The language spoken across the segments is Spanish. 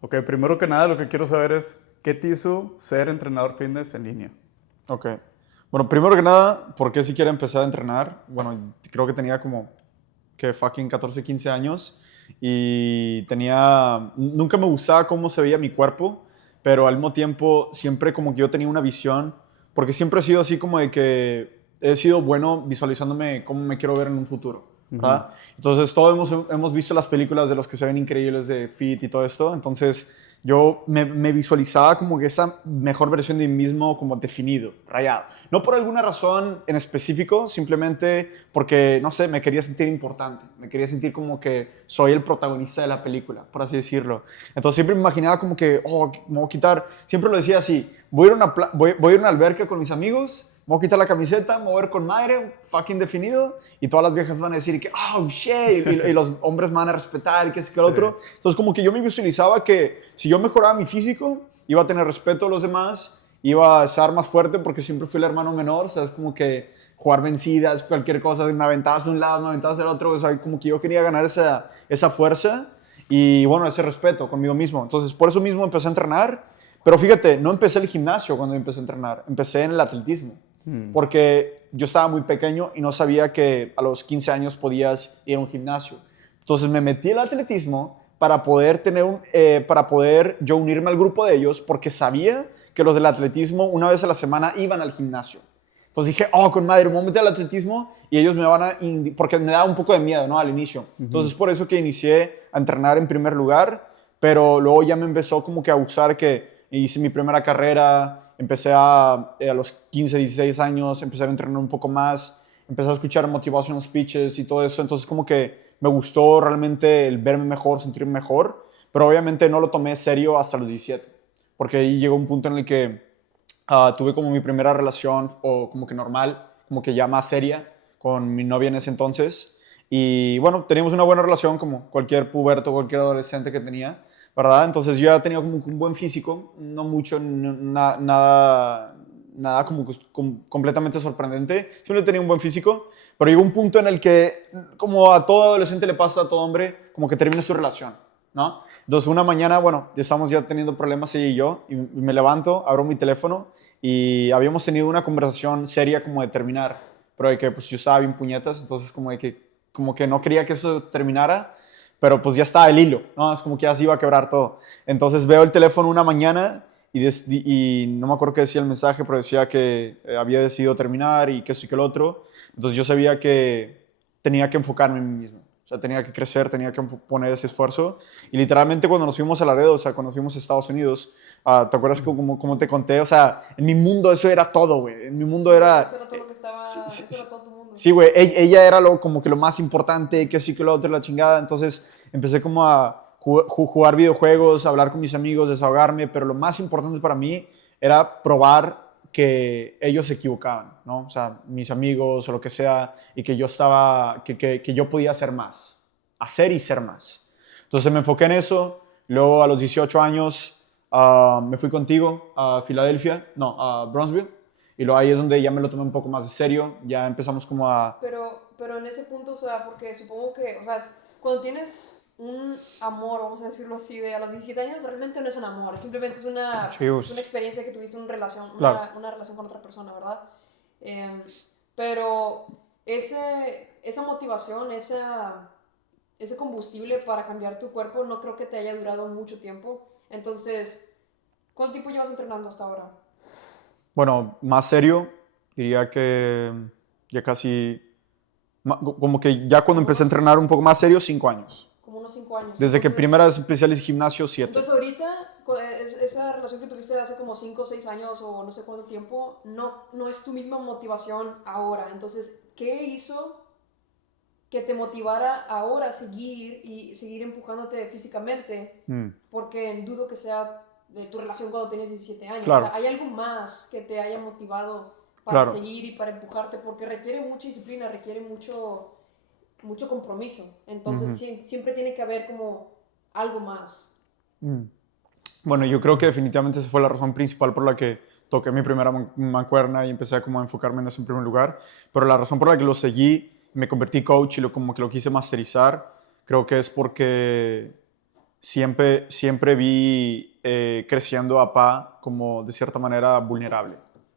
Ok, primero que nada lo que quiero saber es, ¿qué te hizo ser entrenador fitness en línea? Ok. Bueno, primero que nada, ¿por qué si quiero empezar a entrenar? Bueno, creo que tenía como que fucking 14, 15 años y tenía, nunca me gustaba cómo se veía mi cuerpo, pero al mismo tiempo siempre como que yo tenía una visión, porque siempre he sido así como de que he sido bueno visualizándome cómo me quiero ver en un futuro, Ujú. ¿verdad? Entonces todos hemos visto las películas de los que se ven increíbles de Fit y todo esto, entonces yo me visualizaba como que esa mejor versión de mí mismo como definido, rayado. No por alguna razón en específico, simplemente porque, no sé, me quería sentir importante, me quería sentir como que soy el protagonista de la película, por así decirlo. Entonces siempre me imaginaba como que, oh, me voy a quitar, siempre lo decía así, voy a ir a una alberca con mis amigos, me voy a quitar la camiseta, me voy a ver con madre, fucking definido, y todas las viejas van a decir que, oh, shit, y los hombres me van a respetar, y que es que el Sí, otro. Entonces como que yo me visualizaba que si yo mejoraba mi físico, iba a tener respeto a los demás, iba a estar más fuerte porque siempre fui el hermano menor, o sea, es como que jugar vencidas, cualquier cosa, me aventabas de un lado, me aventabas del otro, o sea, como que yo quería ganar esa fuerza y bueno, ese respeto conmigo mismo. Entonces, por eso mismo empecé a entrenar, pero fíjate, no empecé el gimnasio cuando empecé a entrenar, empecé en el atletismo, mm, porque yo estaba muy pequeño y no sabía que a los 15 años podías ir a un gimnasio. Entonces me metí al atletismo para poder para poder yo unirme al grupo de ellos, porque sabía que los del atletismo una vez a la semana iban al gimnasio. Entonces dije, oh, con madre, me voy a meter al atletismo y ellos me van a... Porque me daba un poco de miedo, ¿no? Al inicio. ujú. Entonces por eso que inicié a entrenar en primer lugar, pero luego ya me empezó como que a gustar que hice mi primera carrera, empecé a los 15, 16 años, empecé a entrenar un poco más, empecé a escuchar motivational speeches y todo eso, entonces como que me gustó realmente el verme mejor, sentirme mejor, pero obviamente no lo tomé serio hasta los 17, porque ahí llegó un punto en el que tuve como mi primera relación o como que normal, como que ya más seria con mi novia en ese entonces. Y bueno, teníamos una buena relación como cualquier puberto, cualquier adolescente que tenía, ¿verdad? Entonces yo ya tenía como un buen físico, no mucho, nada como completamente sorprendente. Siempre tenía un buen físico, pero llegó un punto en el que, como a todo adolescente le pasa a todo hombre, como que termina su relación, ¿no? Entonces una mañana, bueno, estamos ya teniendo problemas ella y yo, y me levanto, abro mi teléfono y habíamos tenido una conversación seria como de terminar, pero de que pues yo estaba bien puñetas, entonces como que no quería que eso terminara, pero pues ya estaba el hilo, ¿no? Es como que ya se iba a quebrar todo. Entonces veo el teléfono una mañana y no me acuerdo qué decía el mensaje, pero decía que había decidido terminar y que eso y que el otro. Entonces yo sabía que tenía que enfocarme en mí mismo. O sea, tenía que crecer, tenía que poner ese esfuerzo. Y literalmente cuando nos fuimos a Laredo, o sea, cuando fuimos a Estados Unidos, ¿te acuerdas como te conté? O sea, en mi mundo eso era todo, güey. En mi mundo Eso era... era todo lo que sí, estaba, sí, eso era todo tu mundo. sí, güey, ella era como que lo más importante, que sí que lo otro, la chingada. Entonces empecé como a jugar videojuegos, a hablar con mis amigos, desahogarme, pero lo más importante para mí era probar que ellos se equivocaban, ¿no? O sea, mis amigos o lo que sea, y que yo estaba, que yo podía hacer más, hacer y ser más. Entonces me enfoqué en eso. Luego a los 18 años me fui contigo a Filadelfia, no, a Bronzeville. Y luego ahí es donde ya me lo tomé un poco más de serio. Ya empezamos como a... Pero en ese punto, o sea, porque supongo que, o sea, cuando tienes un amor, vamos a decirlo así, de a los 17 años, realmente no es un amor, simplemente es una Chicos, experiencia que tuviste claro. una relación con otra persona, ¿verdad? Em, pero esa motivación, ese combustible para cambiar tu cuerpo, no creo que te haya durado mucho tiempo. Entonces, ¿cuánto tiempo llevas entrenando hasta ahora? Bueno, más serio, diría que ya casi, como que ya cuando Como empecé a unos, entrenar un poco más serio, 5 años. como unos 5 años. Desde que primera vez empecé al gimnasio, 7. Entonces ahorita, esa relación que tuviste hace como 5 o 6 años o no sé cuánto tiempo, no es tu misma motivación ahora. Entonces, ¿qué hizo que te motivara ahora a seguir y seguir empujándote físicamente? Mm, Porque dudo que sea de tu relación cuando tenías 17 años. O sea, claro, ¿hay algo más que te haya motivado para claro. seguir y para empujarte? Porque requiere mucha disciplina, requiere mucho compromiso. Entonces, Ujú, siempre tiene que haber como algo más. mm. Bueno, yo creo que definitivamente esa fue la razón principal por la que toqué mi primera mancuerna y empecé a como a enfocarme en eso en primer lugar. Pero la razón por la que lo seguí, me convertí coach y como que lo quise masterizar, creo que es porque siempre vi creciendo a Pa como de cierta manera vulnerable.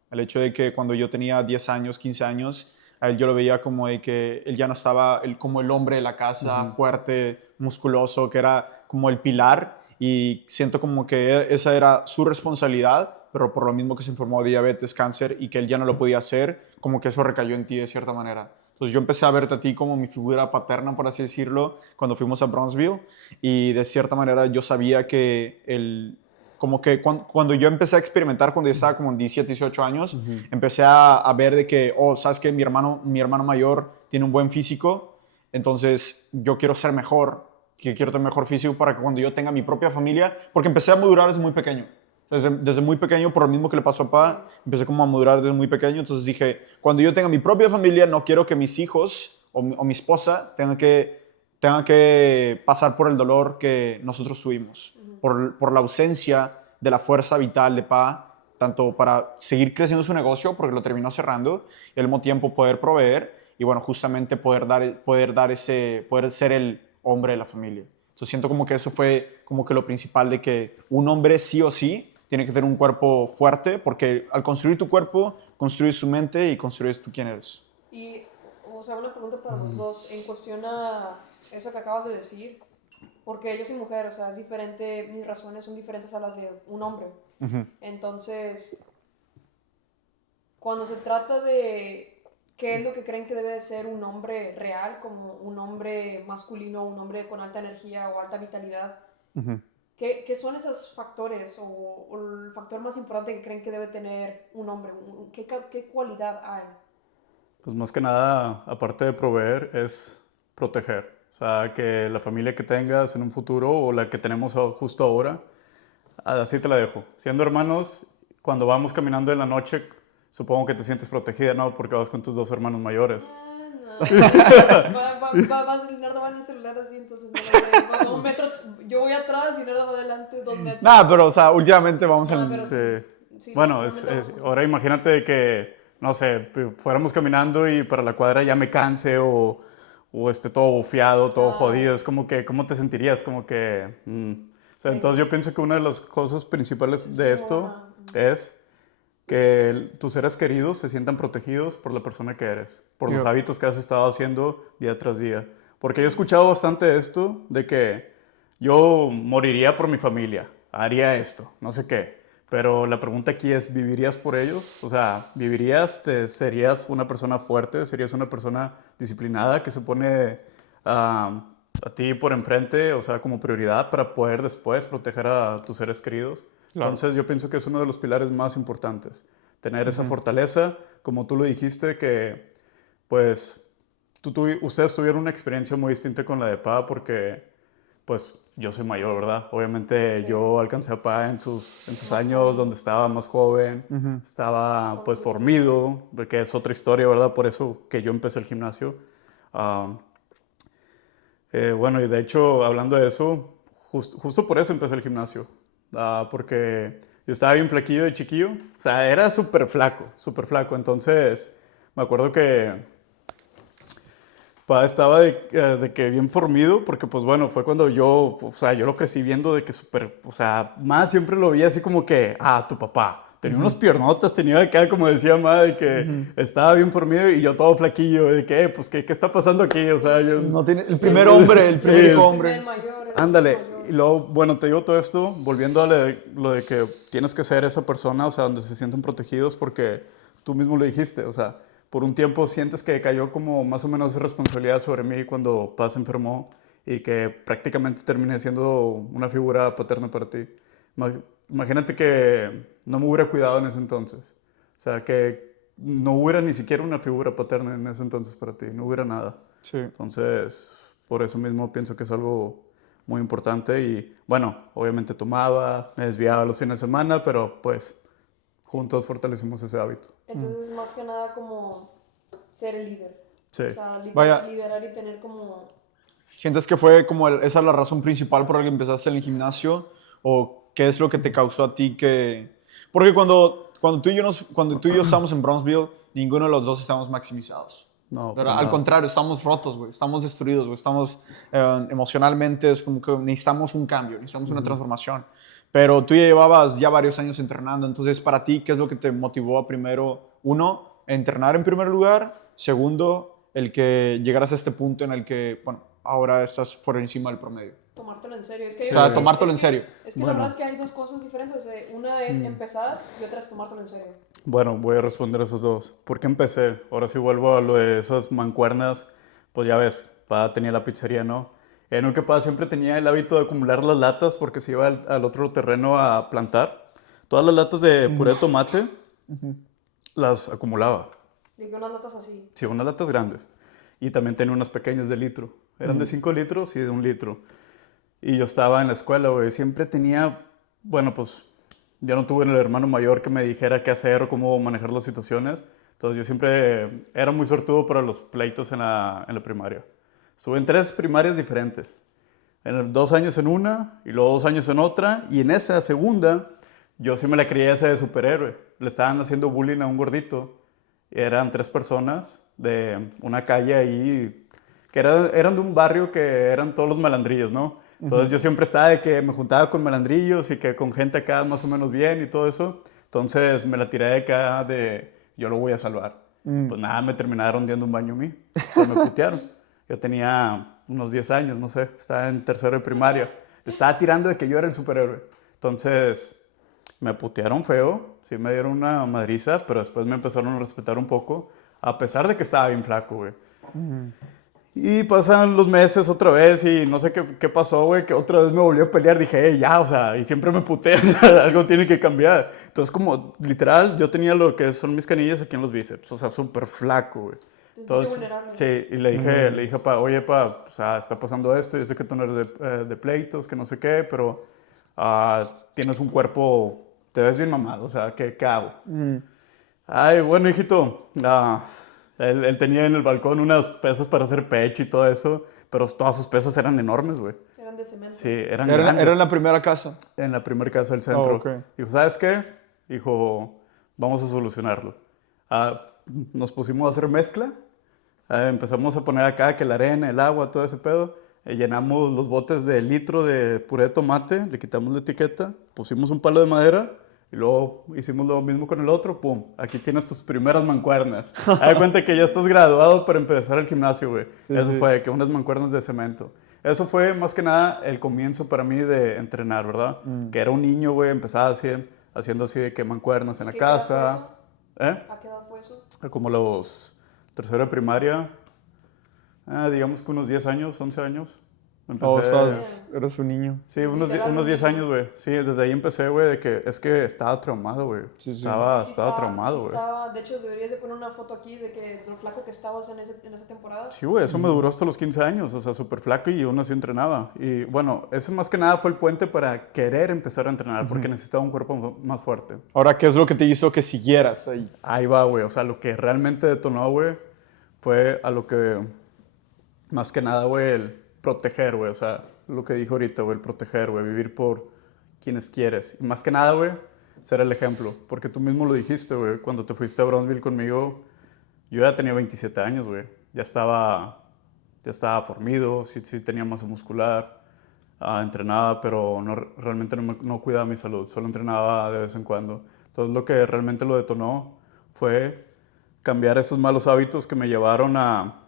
El hecho de que cuando yo tenía 10 años, 15 años, a él yo lo veía como de que él ya no estaba como el hombre de la casa, fuerte, musculoso, que era como el pilar, y siento como que esa era su responsabilidad, pero por lo mismo que se enfermó de diabetes, cáncer, y que él ya no lo podía hacer, como que eso recayó en ti de cierta manera. Entonces yo empecé a verte a ti como mi figura paterna, por así decirlo, cuando fuimos a Bronzeville, y de cierta manera yo sabía que como que cuando yo empecé a experimentar, cuando yo estaba como en 17, 18 años, empecé a ver de que, oh, sabes que mi hermano mayor tiene un buen físico, entonces yo quiero ser mejor, que quiero tener mejor físico para que cuando yo tenga mi propia familia, porque empecé a madurar desde muy pequeño. Desde muy pequeño, por lo mismo que le pasó a Pa, empecé como a madurar desde muy pequeño, entonces dije, cuando yo tenga mi propia familia, no quiero que mis hijos o mi esposa tengan que pasar por el dolor que nosotros tuvimos, por la ausencia de la fuerza vital de Pa, tanto para seguir creciendo su negocio, porque lo terminó cerrando, y al mismo tiempo poder proveer, y bueno, justamente poder ser el hombre de la familia. Entonces siento como que eso fue como que lo principal, de que un hombre sí o sí tiene que tener un cuerpo fuerte, porque al construir tu cuerpo, construyes tu mente y construyes tú quién eres. Y, o sea, una pregunta para los dos, en cuestión a eso que acabas de decir, porque yo soy mujer, o sea, es diferente, mis razones son diferentes a las de un hombre. Entonces, cuando se trata de qué es lo que creen que debe de ser un hombre real, como un hombre masculino, un hombre con alta energía o alta vitalidad, ¿qué son esos factores o el factor más importante que creen que debe tener un hombre? ¿Qué cualidad hay? Pues más que nada, aparte de proveer, es proteger. O sea, que la familia que tengas en un futuro o la que tenemos justo ahora, así te la dejo. Siendo hermanos, cuando vamos caminando en la noche, supongo que te sientes protegida, ¿no? Porque vas con tus dos hermanos mayores. No. Leonardo va en el celular así, entonces no lo sé. Va un metro, yo voy atrás y Leonardo va adelante 2 metros. Nada, pero o sea, últimamente vamos Ah, en... pero Sí. sí, Bueno, normalmente vamos. ahora imagínate que, no sé, fuéramos caminando y para la cuadra ya me canse o esté todo bufiado, todo jodido. Es como que, ¿cómo te sentirías? Como que... O sea, entonces yo pienso que una de las cosas principales de esto es que tus seres queridos se sientan protegidos por la persona que eres, por los hábitos que has estado haciendo día tras día. Porque yo he escuchado bastante esto de que yo moriría por mi familia, haría esto, no sé qué. Pero la pregunta aquí es, ¿vivirías por ellos? O sea, ¿vivirías, serías una persona fuerte, serías una persona disciplinada que se pone a ti por enfrente, o sea, como prioridad para poder después proteger a tus seres queridos? Claro. Entonces yo pienso que es uno de los pilares más importantes, tener esa fortaleza, como tú lo dijiste, que pues ustedes tuvieron una experiencia muy distinta con la de Pa porque pues yo soy mayor, ¿verdad? Obviamente yo alcancé a Pa en sus años donde estaba más joven, estaba pues formido, que es otra historia, ¿verdad? Por eso que yo empecé el gimnasio. Ah, bueno, y de hecho, hablando de eso, justo por eso empecé el gimnasio. Porque yo estaba bien flaquillo de chiquillo. O sea, era súper flaco, súper flaco. Entonces, me acuerdo que Pa estaba de que bien formido, porque pues bueno, fue cuando yo, o sea, yo lo crecí viendo de que súper, o sea, más siempre lo veía así como que, tu papá. Tenía unos piernotas, tenía acá, como decía Ma, de que estaba bien formido y yo todo flaquillo, de que, pues, ¿qué está pasando aquí? O sea, yo... No tiene, el primer hombre, el primer Sí. hombre. El mayor, el Ándale, mayor. y luego, bueno, te digo todo esto, volviendo a lo de que tienes que ser esa persona, o sea, donde se sienten protegidos, porque tú mismo lo dijiste, o sea, por un tiempo sientes que cayó como más o menos responsabilidad sobre mí cuando Pa se enfermó y que prácticamente terminé siendo una figura paterna para ti. Imagínate que no me hubiera cuidado en ese entonces, o sea, que no hubiera ni siquiera una figura paterna en ese entonces para ti, no hubiera nada. Sí. Entonces, por eso mismo pienso que es algo muy importante y bueno, obviamente tomaba, me desviaba los fines de semana, pero pues juntos fortalecimos ese hábito. Entonces, más que nada como ser el líder. Sí. O sea, Vaya. liderar y tener como... ¿Sientes que fue como esa es la razón principal por la que empezaste en el gimnasio? ¿O qué es lo que te causó a ti que...? Porque cuando tú y yo estábamos en Bronzeville, ninguno de los dos estábamos maximizados. No, Pero para al nada. contrario, estamos rotos, güey. Estamos destruidos, güey. Estamos emocionalmente, es como que necesitamos un cambio, necesitamos una transformación. Pero tú ya llevabas ya varios años entrenando, entonces para ti, ¿qué es lo que te motivó a primero, uno, entrenar en primer lugar? Segundo, el que llegaras a este punto en el que, bueno, ahora estás por encima del promedio. Tomártelo en serio. Es O que, sea, tomártelo en serio. Es que la Bueno. verdad es que hay dos cosas diferentes. Una es empezar y otra es tomártelo en serio. Bueno, voy a responder a esos dos. ¿Por qué empecé? Ahora sí vuelvo a lo de esas mancuernas. Pues ya ves, papá tenía la pizzería, ¿no? En que papá siempre tenía el hábito de acumular las latas porque se iba al otro terreno a plantar. Todas las latas de puré de tomate las acumulaba. Digo, unas latas así. Sí, unas latas grandes. Y también tenía unas pequeñas de litro. Eran de 5 litros y de 1 litro. Y yo estaba en la escuela, güey. Siempre tenía, bueno, pues yo no tuve el hermano mayor que me dijera qué hacer o cómo manejar las situaciones. Entonces yo siempre era muy sortudo para los pleitos en la primaria. Estuve en 3 primarias diferentes. 2 años en una y luego 2 años en otra. Y en esa segunda yo sí me la creía esa de superhéroe. Le estaban haciendo bullying a un gordito. Eran 3 personas de una calle ahí que eran de un barrio que eran todos los malandrillos, ¿no? Entonces yo siempre estaba de que me juntaba con malandrillos y que con gente acá más o menos bien y todo eso. Entonces me la tiré de acá de yo lo voy a salvar. Pues nada, me terminaron dando un baño a mí. O sea, me putearon. Yo tenía unos 10 años, no sé, estaba en tercero de primaria. Le estaba tirando de que yo era el superhéroe. Entonces me putearon feo, sí me dieron una madriza, pero después me empezaron a respetar un poco, a pesar de que estaba bien flaco, güey. Y pasan los meses otra vez y no sé qué pasó, güey, que otra vez me volvió a pelear. Dije, hey, ya, o sea, y siempre me putean, algo tiene que cambiar. Entonces, como literal, yo tenía lo que son mis canillas aquí en los bíceps, o sea, súper flaco, güey. Entonces, vulnerable. sí, y le dije, pa, oye, pa, o sea, está pasando esto, yo sé que tú no eres de pleitos, que no sé qué, pero tienes un cuerpo, te ves bien mamado, o sea, ¿qué hago? Ay, bueno, hijito, él tenía en el balcón unas pesas para hacer pecho y todo eso, pero todas sus pesas eran enormes, güey. Eran de cemento. Sí, eran Era, grandes. era en la primera casa. En la primera casa del centro. Oh, ok. Dijo, ¿sabes qué? Dijo, vamos a solucionarlo. Nos pusimos a hacer mezcla. Empezamos a poner acá que la arena, el agua, todo ese pedo. Llenamos los botes de litro de puré de tomate, le quitamos la etiqueta, pusimos un palo de madera y luego hicimos lo mismo con el otro. ¡Pum! Aquí tienes tus primeras mancuernas. Haz de cuenta que ya estás graduado para empezar el gimnasio, güey. Sí, Eso sí. fue, que unas mancuernas de cemento. Eso fue más que nada el comienzo para mí de entrenar, ¿verdad? Que era un niño, güey, empezaba haciendo así de que mancuernas en la ¿Qué edad fue casa. ¿Eh? ¿A qué edad fue eso? Como los tercero de primaria, digamos que unos 10 años, 11 años. Empecé, Oh, eres un niño. sí, unos 10 años, güey. Sí, desde ahí empecé, güey, de que es que estaba traumado, güey. Sí, sí. Estaba traumado, sí güey. estaba. De hecho, deberías de poner una foto aquí de que lo flaco que estabas en esa temporada. Sí, güey, eso me duró hasta los 15 años, o sea, súper flaco y aún así entrenaba. Y bueno, ese más que nada fue el puente para querer empezar a entrenar, porque necesitaba un cuerpo más fuerte. Ahora, ¿qué es lo que te hizo que siguieras ahí? Ahí va, güey, o sea, lo que realmente detonó, güey, fue a lo que, más que nada, güey, el proteger, güey, o sea, lo que dijo ahorita, güey, el proteger, güey, vivir por quienes quieres. Y más que nada, güey, ser el ejemplo, porque tú mismo lo dijiste, güey, cuando te fuiste a Brownsville conmigo, yo ya tenía 27 años, güey, ya estaba fornido, sí tenía masa muscular, entrenaba, pero realmente no cuidaba mi salud, solo entrenaba de vez en cuando. Entonces lo que realmente lo detonó fue cambiar esos malos hábitos que me llevaron a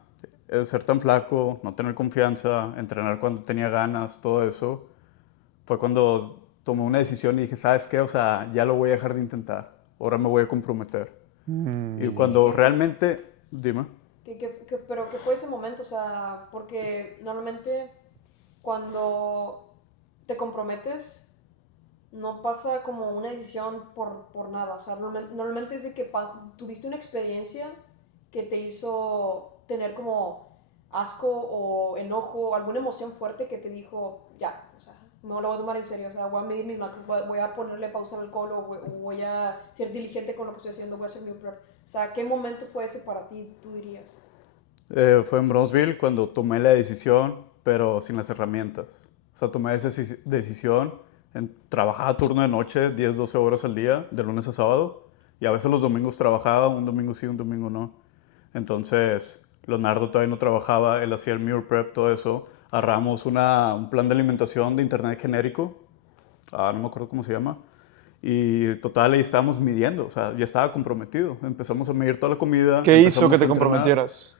ser tan flaco, no tener confianza, entrenar cuando tenía ganas, todo eso. Fue cuando tomé una decisión y dije, ¿sabes qué? O sea, ya lo voy a dejar de intentar, ahora me voy a comprometer. Y cuando realmente, dime. Pero ¿qué fue ese momento? O sea, porque normalmente cuando te comprometes no pasa como una decisión por nada. O sea, normalmente es de que tuviste una experiencia que te hizo tener como asco o enojo, alguna emoción fuerte que te dijo, ya, o sea, me lo voy a tomar en serio, o sea, voy a medir mis macros, voy a ponerle pausa al alcohol o voy a ser diligente con lo que estoy haciendo, voy a hacer meal prep. O sea, ¿qué momento fue ese para ti, tú dirías? Fue en Brownsville cuando tomé la decisión, pero sin las herramientas. O sea, tomé esa decisión, trabajaba turno de noche, 10, 12 horas al día, de lunes a sábado, y a veces los domingos trabajaba, un domingo sí, un domingo no. Entonces, Leonardo todavía no trabajaba, él hacía el meal prep, todo eso. Agarramos un plan de alimentación de internet genérico, no me acuerdo cómo se llama. Y total, ahí estábamos midiendo, o sea, ya estaba comprometido. Empezamos a medir toda la comida. ¿Qué hizo que empezamos a te entrenar. comprometieras?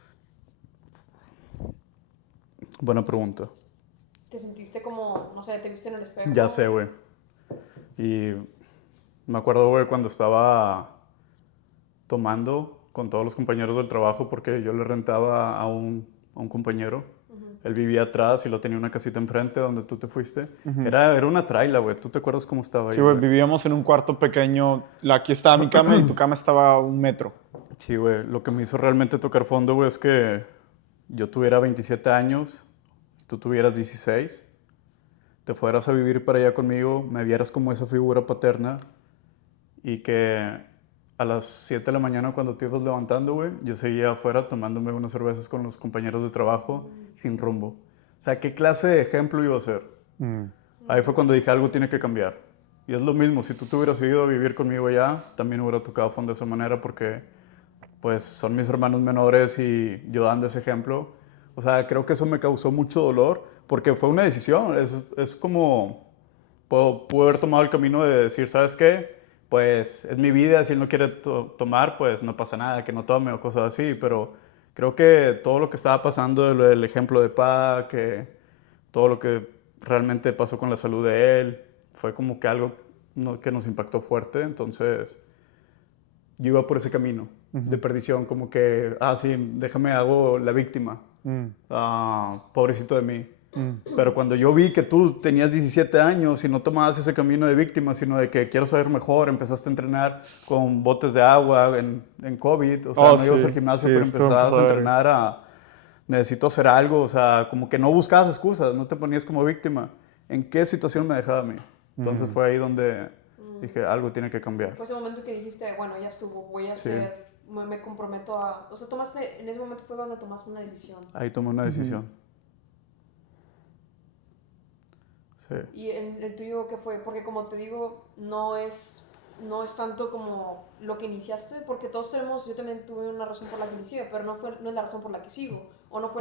Buena pregunta. ¿Te sentiste como, no sé, te viste en el espejo? Ya sé, güey. Y me acuerdo, güey, cuando estaba tomando con todos los compañeros del trabajo porque yo le rentaba a un compañero. Él vivía atrás y lo tenía una casita enfrente donde tú te fuiste. Era una traila, güey. ¿Tú te acuerdas cómo estaba ahí, Sí, güey, vivíamos en un cuarto pequeño. Aquí estaba mi cama y tu cama estaba a 1 metro. Sí, güey. Lo que me hizo realmente tocar fondo, güey, es que yo tuviera 27 años, tú tuvieras 16, te fueras a vivir para allá conmigo, me vieras como esa figura paterna y que a las 7 de la mañana cuando te ibas levantando, güey, yo seguía afuera tomándome unas cervezas con los compañeros de trabajo sin rumbo. O sea, ¿qué clase de ejemplo iba a ser? Ahí fue cuando dije, algo tiene que cambiar. Y es lo mismo, si tú te hubieras ido a vivir conmigo allá, también hubiera tocado fondo de esa manera porque, pues, son mis hermanos menores y yo dando ese ejemplo. O sea, creo que eso me causó mucho dolor porque fue una decisión. Es como, puedo haber tomado el camino de decir, ¿sabes qué? Pues es mi vida, si él no quiere tomar, pues no pasa nada, que no tome o cosas así, pero creo que todo lo que estaba pasando, el ejemplo de Pa, que todo lo que realmente pasó con la salud de él, fue como que algo que nos impactó fuerte, entonces yo iba por ese camino de perdición, como que, sí, déjame, hago la víctima, pobrecito de mí. Pero cuando yo vi que tú tenías 17 años y no tomabas ese camino de víctima, sino de que quiero saber mejor, empezaste a entrenar con botes de agua en COVID, o sea, no ibas al gimnasio, pero empezabas a entrenar necesito hacer algo, o sea, como que no buscabas excusas, no te ponías como víctima. ¿En qué situación me dejaba a mí? Entonces fue ahí donde dije, algo tiene que cambiar. Fue ese momento que dijiste, bueno, ya estuvo, voy a hacer, me comprometo a... O sea, en ese momento fue donde tomaste una decisión. Ahí tomé una decisión. Sí. ¿Y en el tuyo qué fue? Porque como te digo, no es tanto como lo que iniciaste, porque todos tenemos, yo también tuve una razón por la que inicié, pero no es la razón por la que sigo, o no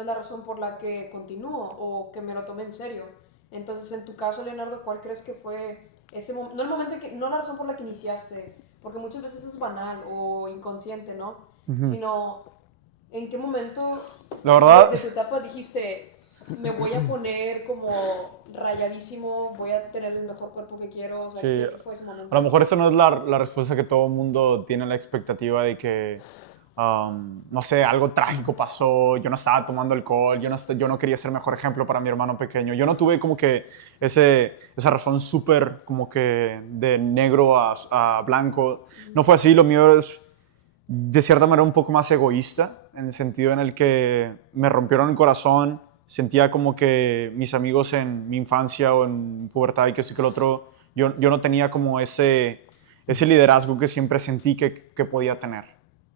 es la razón por la que continúo, o que me lo tomé en serio. Entonces, en tu caso, Leonardo, ¿cuál crees que fue ese momento? No el momento no la razón por la que iniciaste, porque muchas veces es banal o inconsciente, ¿no? Sino, ¿en qué momento la verdad, de tu etapa dijiste, me voy a poner como rayadísimo, voy a tener el mejor cuerpo que quiero? O sea, ¿qué fue ese momento? a lo mejor esa no es la respuesta que todo el mundo tiene, la expectativa de que, no sé, algo trágico pasó, yo no estaba tomando alcohol, yo no quería ser mejor ejemplo para mi hermano pequeño. Yo no tuve como que esa razón súper como que de negro a blanco. No fue así, lo mío es de cierta manera un poco más egoísta, en el sentido en el que me rompieron el corazón. Sentía como que mis amigos en mi infancia o en pubertad y que sí que el otro, yo no tenía como ese liderazgo que siempre sentí que podía tener,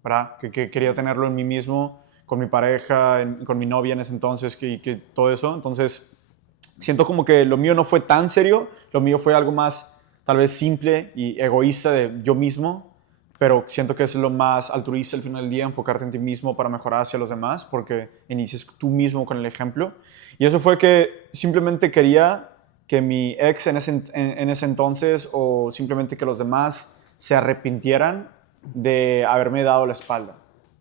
¿verdad? Que quería tenerlo en mí mismo, con mi pareja, con mi novia en ese entonces, que todo eso. Entonces, siento como que lo mío no fue tan serio, lo mío fue algo más tal vez simple y egoísta de yo mismo, pero siento que es lo más altruista al final del día, enfocarte en ti mismo para mejorar hacia los demás, porque inicias tú mismo con el ejemplo. Y eso fue que simplemente quería que mi ex en ese entonces, o simplemente que los demás se arrepintieran de haberme dado la espalda.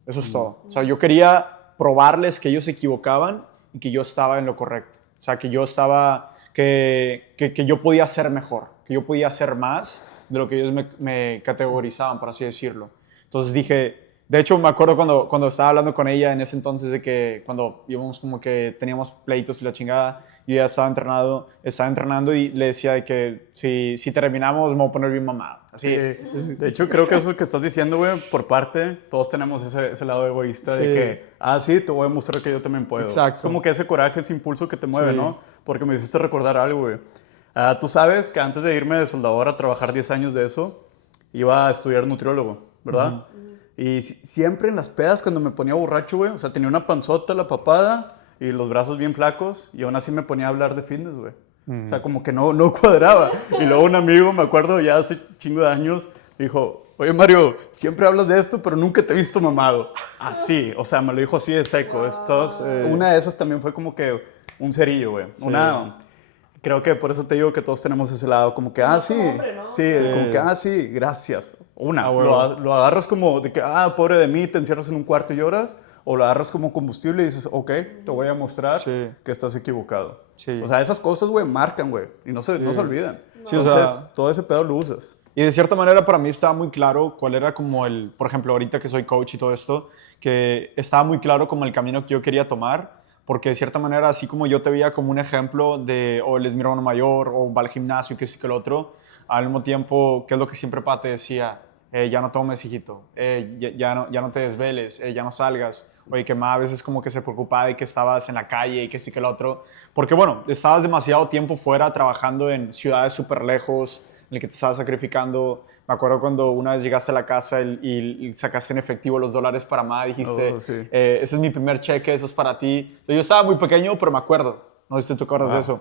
Eso es todo. O sea, yo quería probarles que ellos se equivocaban y que yo estaba en lo correcto. O sea, que yo estaba, que yo podía ser mejor, que yo podía hacer más de lo que ellos me categorizaban, por así decirlo. Entonces dije, de hecho me acuerdo cuando estaba hablando con ella en ese entonces de que cuando íbamos como que teníamos pleitos y la chingada, y ella estaba entrenando y le decía de que si terminamos me voy a poner bien mamado. Así. De hecho, creo que eso que estás diciendo, güey, por parte, todos tenemos ese lado egoísta de que, sí, te voy a mostrar que yo también puedo. Exacto. Es como que ese coraje, ese impulso que te mueve, ¿no? Porque me hiciste recordar algo, güey. Tú sabes que antes de irme de soldador a trabajar 10 años de eso, iba a estudiar nutriólogo, ¿verdad? Y siempre en las pedas, cuando me ponía borracho, güey, o sea, tenía una panzota, la papada y los brazos bien flacos, y aún así me ponía a hablar de fitness, güey. O sea, como que no cuadraba. Y luego un amigo, me acuerdo, ya hace chingo de años, dijo, oye Mario, siempre hablas de esto, pero nunca te he visto mamado. Así, o sea, me lo dijo así de seco. Una de esas también fue como que un cerillo, güey. Creo que por eso te digo que todos tenemos ese lado, como que, Más sí, como hombre, ¿no? sí, como que, sí, gracias. Huevo. Lo agarras como de que, pobre de mí, te encierras en un cuarto y lloras, o lo agarras como combustible y dices, ok, te voy a mostrar Sí. que estás equivocado. Sí. O sea, esas cosas, güey, marcan, güey, y no se olvidan. Sí, o Entonces, sea- todo ese pedo lo usas. Y de cierta manera para mí estaba muy claro cuál era como por ejemplo, ahorita que soy coach y todo esto, que estaba muy claro como el camino que yo quería tomar, porque de cierta manera, así como yo te veía como un ejemplo de, o él es mi hermano mayor, o va al gimnasio, que sí que el otro, al mismo tiempo, ¿qué es lo que siempre pa te decía? Ya no tomes, hijito, ya no te desveles, ya no salgas. Oye, que más a veces como que se preocupaba de que estabas en la calle y que sí que el otro. Porque bueno, estabas demasiado tiempo fuera trabajando en ciudades súper lejos, en el que te estabas sacrificando. Me acuerdo cuando una vez llegaste a la casa y sacaste en efectivo los dólares para más, dijiste, Oh, sí. ese es mi primer cheque, eso es para ti. O sea, yo estaba muy pequeño, pero me acuerdo. No sé si tú te acuerdas de eso.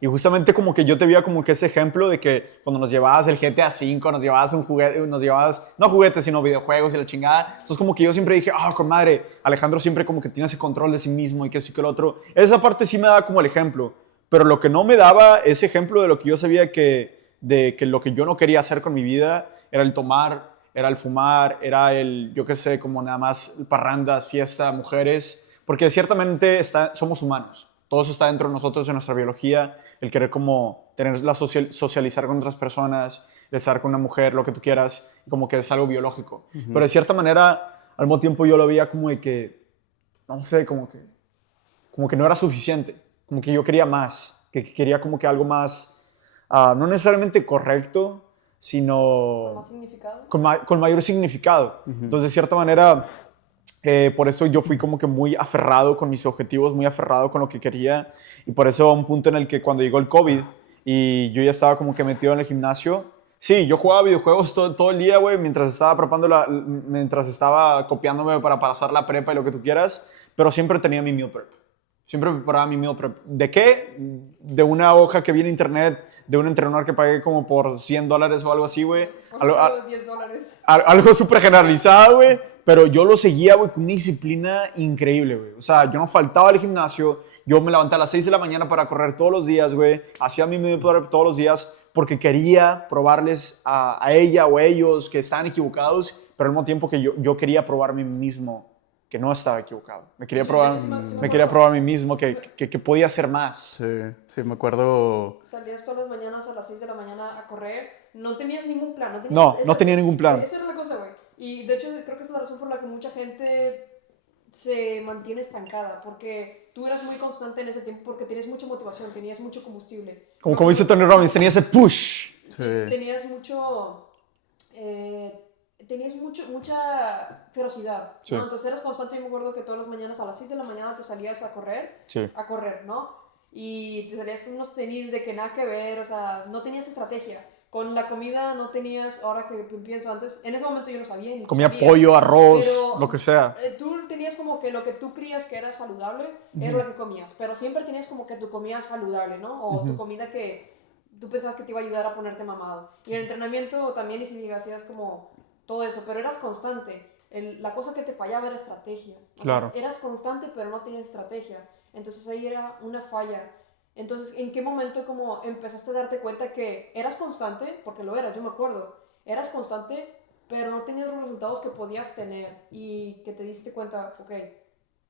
Y justamente como que yo te veía como que ese ejemplo de que cuando nos llevabas el GTA V, nos llevabas un juguete, nos llevabas, no juguetes, sino videojuegos y la chingada. Entonces como que yo siempre dije, con madre, Alejandro siempre como que tiene ese control de sí mismo y que sí que el otro. Esa parte sí me daba como el ejemplo. Pero lo que no me daba ese ejemplo de lo que yo sabía de que lo que yo no quería hacer con mi vida era el tomar, era el fumar, era el, yo qué sé, como nada más parrandas, fiesta, mujeres. Porque ciertamente somos humanos. Todo eso está dentro de nosotros, de nuestra biología, el querer como socializar con otras personas, el estar con una mujer, lo que tú quieras, como que es algo biológico. Pero de cierta manera, al mismo tiempo yo lo veía como de que, no sé, como que no era suficiente, como que yo quería más, que quería como que algo más, no necesariamente correcto, ¿Con sino más significado? con mayor significado. Entonces, de cierta manera, por eso yo fui como que muy aferrado con mis objetivos, muy aferrado con lo que quería. Y por eso a un punto en el que cuando llegó el COVID y yo ya estaba como que metido en el gimnasio, sí, yo jugaba videojuegos todo el día, güey, mientras estaba mientras estaba copiándome para pasar la prepa y lo que tú quieras, pero siempre tenía mi meal prep. Siempre preparaba mi meal prep. ¿De qué? De una hoja que vi en internet, de un entrenador que pagué como por $100 o algo así, güey. Por ejemplo, $10. Algo súper generalizado, güey, pero yo lo seguía, güey, con una disciplina increíble, güey. O sea, yo no faltaba al gimnasio, yo me levantaba a las 6 de la mañana para correr todos los días, güey, hacía mi meal prep todos los días porque quería probarles a ella o a ellos que estaban equivocados, pero al mismo tiempo que yo quería probarme a mí mismo que no estaba equivocado. Me quería Sí, probar, de hecho, sí me me quería acuerdo. probar a mí mismo que podía hacer más. Sí, sí, me acuerdo. Salías todas las mañanas a las 6 de la mañana a correr, no tenías ningún plan, no tenías... No tenía ningún plan. Esa era la cosa, güey. Y de hecho creo que esa es la razón por la que mucha gente se mantiene estancada, porque tú eras muy constante en ese tiempo porque tenías mucha motivación, tenías mucho combustible. Como dice Tony Robbins, tenía ese push. Sí, Sí. tenías mucha ferocidad, Sí. ¿no? Entonces eras constante y me acuerdo que todas las mañanas a las 6 de la mañana te salías a correr, Sí. ¿no? Y te salías con unos tenis de que nada que ver, o sea, no tenías estrategia. Con la comida no tenías, ahora que pienso antes, en ese momento yo no sabía ni tú Comía sabías, pollo, arroz, pero, lo que sea. Tú tenías como que lo que tú creías que era saludable es lo que comías, pero siempre tenías como que tu comida saludable, ¿no? O tu comida que tú pensabas que te iba a ayudar a ponerte mamado. Y el entrenamiento también, y si hacías como todo eso, pero eras constante. La cosa que te fallaba era estrategia. O Claro. sea, eras constante, pero no tenías estrategia. Entonces ahí era una falla. Entonces, ¿en qué momento como empezaste a darte cuenta que eras constante? Porque lo eras, yo me acuerdo. Eras constante, pero no tenías los resultados que podías tener. Y que te diste cuenta, ok,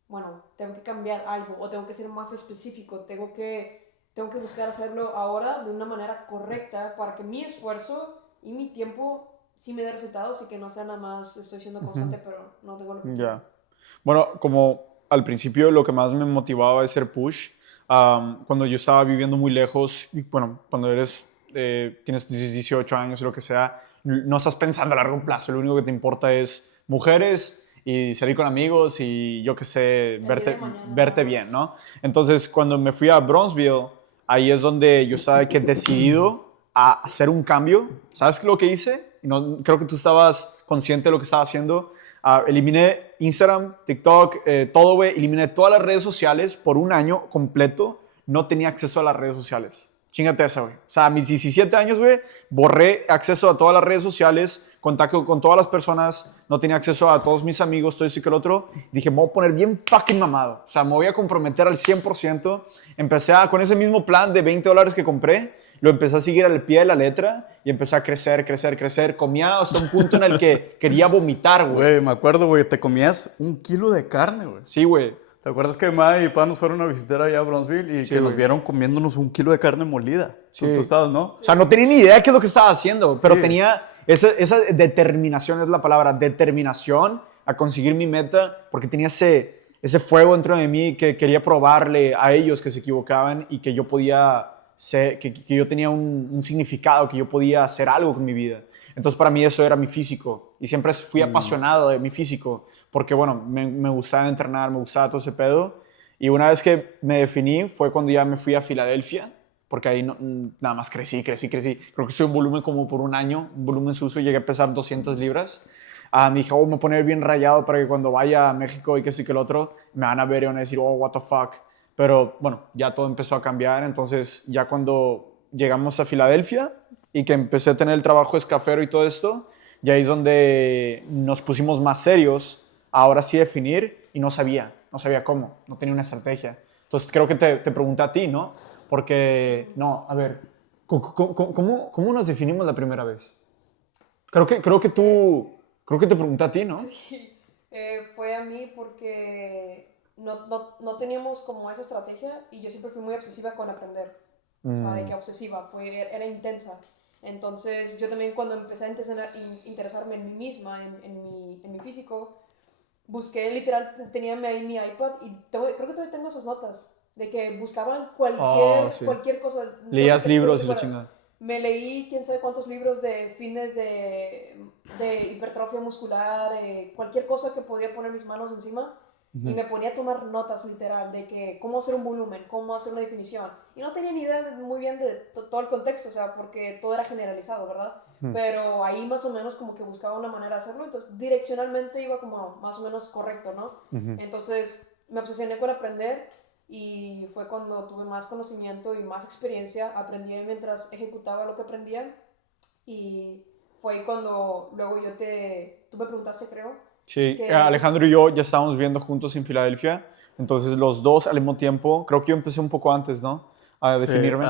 bueno, tengo que cambiar algo o tengo que ser más específico. Tengo que buscar hacerlo ahora de una manera correcta para que mi esfuerzo y mi tiempo sí me dé resultados y que no sea nada más estoy siendo constante, pero no tengo lo que quiero. Ya. Bueno, como al principio lo que más me motivaba es ser push. Cuando yo estaba viviendo muy lejos, y bueno, cuando tienes 18 años o lo que sea, no estás pensando a largo plazo, lo único que te importa es mujeres y salir con amigos y yo qué sé, día de mañana, verte ¿no? bien, ¿no? Entonces, cuando me fui a Bronzeville, ahí es donde yo estaba que decidido a hacer un cambio. ¿Sabes lo que hice? No, creo que tú estabas consciente de lo que estaba haciendo. Eliminé Instagram, TikTok, todo, güey. Eliminé todas las redes sociales por un año completo. No tenía acceso a las redes sociales. Chingate esa, güey. O sea, a mis 17 años, güey, borré acceso a todas las redes sociales, contacto con todas las personas, no tenía acceso a todos mis amigos, todo eso y que el otro. Dije, me voy a poner bien fucking mamado. O sea, me voy a comprometer al 100%. Empecé con ese mismo plan de $20 que compré, lo empecé a seguir al pie de la letra y empecé a crecer, crecer, crecer. Comía hasta un punto en el que quería vomitar, güey. Güey, me acuerdo, güey, te comías 1 kilo de carne, güey. Sí, güey. ¿Te acuerdas que mi mamá y papá nos fueron a visitar allá a Bronzeville y Sí, que nos güey. vieron comiéndonos 1 kilo de carne molida? Sí. Tú estabas, ¿no? O sea, no tenía ni idea de qué es lo que estaba haciendo, pero Sí. tenía esa determinación, es la palabra, determinación a conseguir mi meta, porque tenía ese fuego dentro de mí que quería probarle a ellos que se equivocaban y que yo podía ser, que yo tenía un significado, que yo podía hacer algo con mi vida. Entonces para mí eso era mi físico y siempre fui apasionado de mi físico, porque bueno, me gustaba entrenar, me gustaba todo ese pedo. Y una vez que me definí fue cuando ya me fui a Filadelfia, porque ahí nada más crecí. Creo que estuve en volumen como por un año, un volumen sucio, llegué a pesar 200 libras. Me dije, me voy a poner bien rayado para que cuando vaya a México y que sí que el otro, me van a ver y van a decir, what the fuck. Pero bueno, ya todo empezó a cambiar, entonces ya cuando llegamos a Filadelfia y que empecé a tener el trabajo de escafero y todo esto, ya ahí es donde nos pusimos más serios, ahora sí definir, y no sabía cómo, no tenía una estrategia. Entonces creo que te pregunté a ti, ¿no? Porque, no, a ver, ¿cómo nos definimos la primera vez? Creo que te pregunté a ti, ¿no? Sí, fue a mí porque no teníamos como esa estrategia y yo siempre fui muy obsesiva con aprender. O sea, de que obsesiva, era intensa. Entonces yo también cuando empecé a interesarme en mí misma, en mi físico, busqué literal, tenía ahí mi iPad y creo que todavía tengo esas notas de que buscaban Sí. cualquier cosa. Leías No libros te y la acuerdas. chingada. Me leí quién sabe cuántos libros de fines de hipertrofia muscular, cualquier cosa que podía poner mis manos encima y me ponía a tomar notas literal de que cómo hacer un volumen, cómo hacer una definición. Y no tenía ni idea muy bien de todo el contexto, o sea, porque todo era generalizado, ¿verdad? Pero ahí más o menos como que buscaba una manera de hacerlo, entonces direccionalmente iba como más o menos correcto, ¿no? Entonces me obsesioné con aprender y fue cuando tuve más conocimiento y más experiencia, aprendí mientras ejecutaba lo que aprendía y fue ahí cuando luego tú me preguntaste, creo. Sí, que- Alejandro y yo ya estábamos viviendo juntos en Filadelfia, entonces los dos al mismo tiempo, creo que yo empecé un poco antes, ¿no? A Sí, definirme.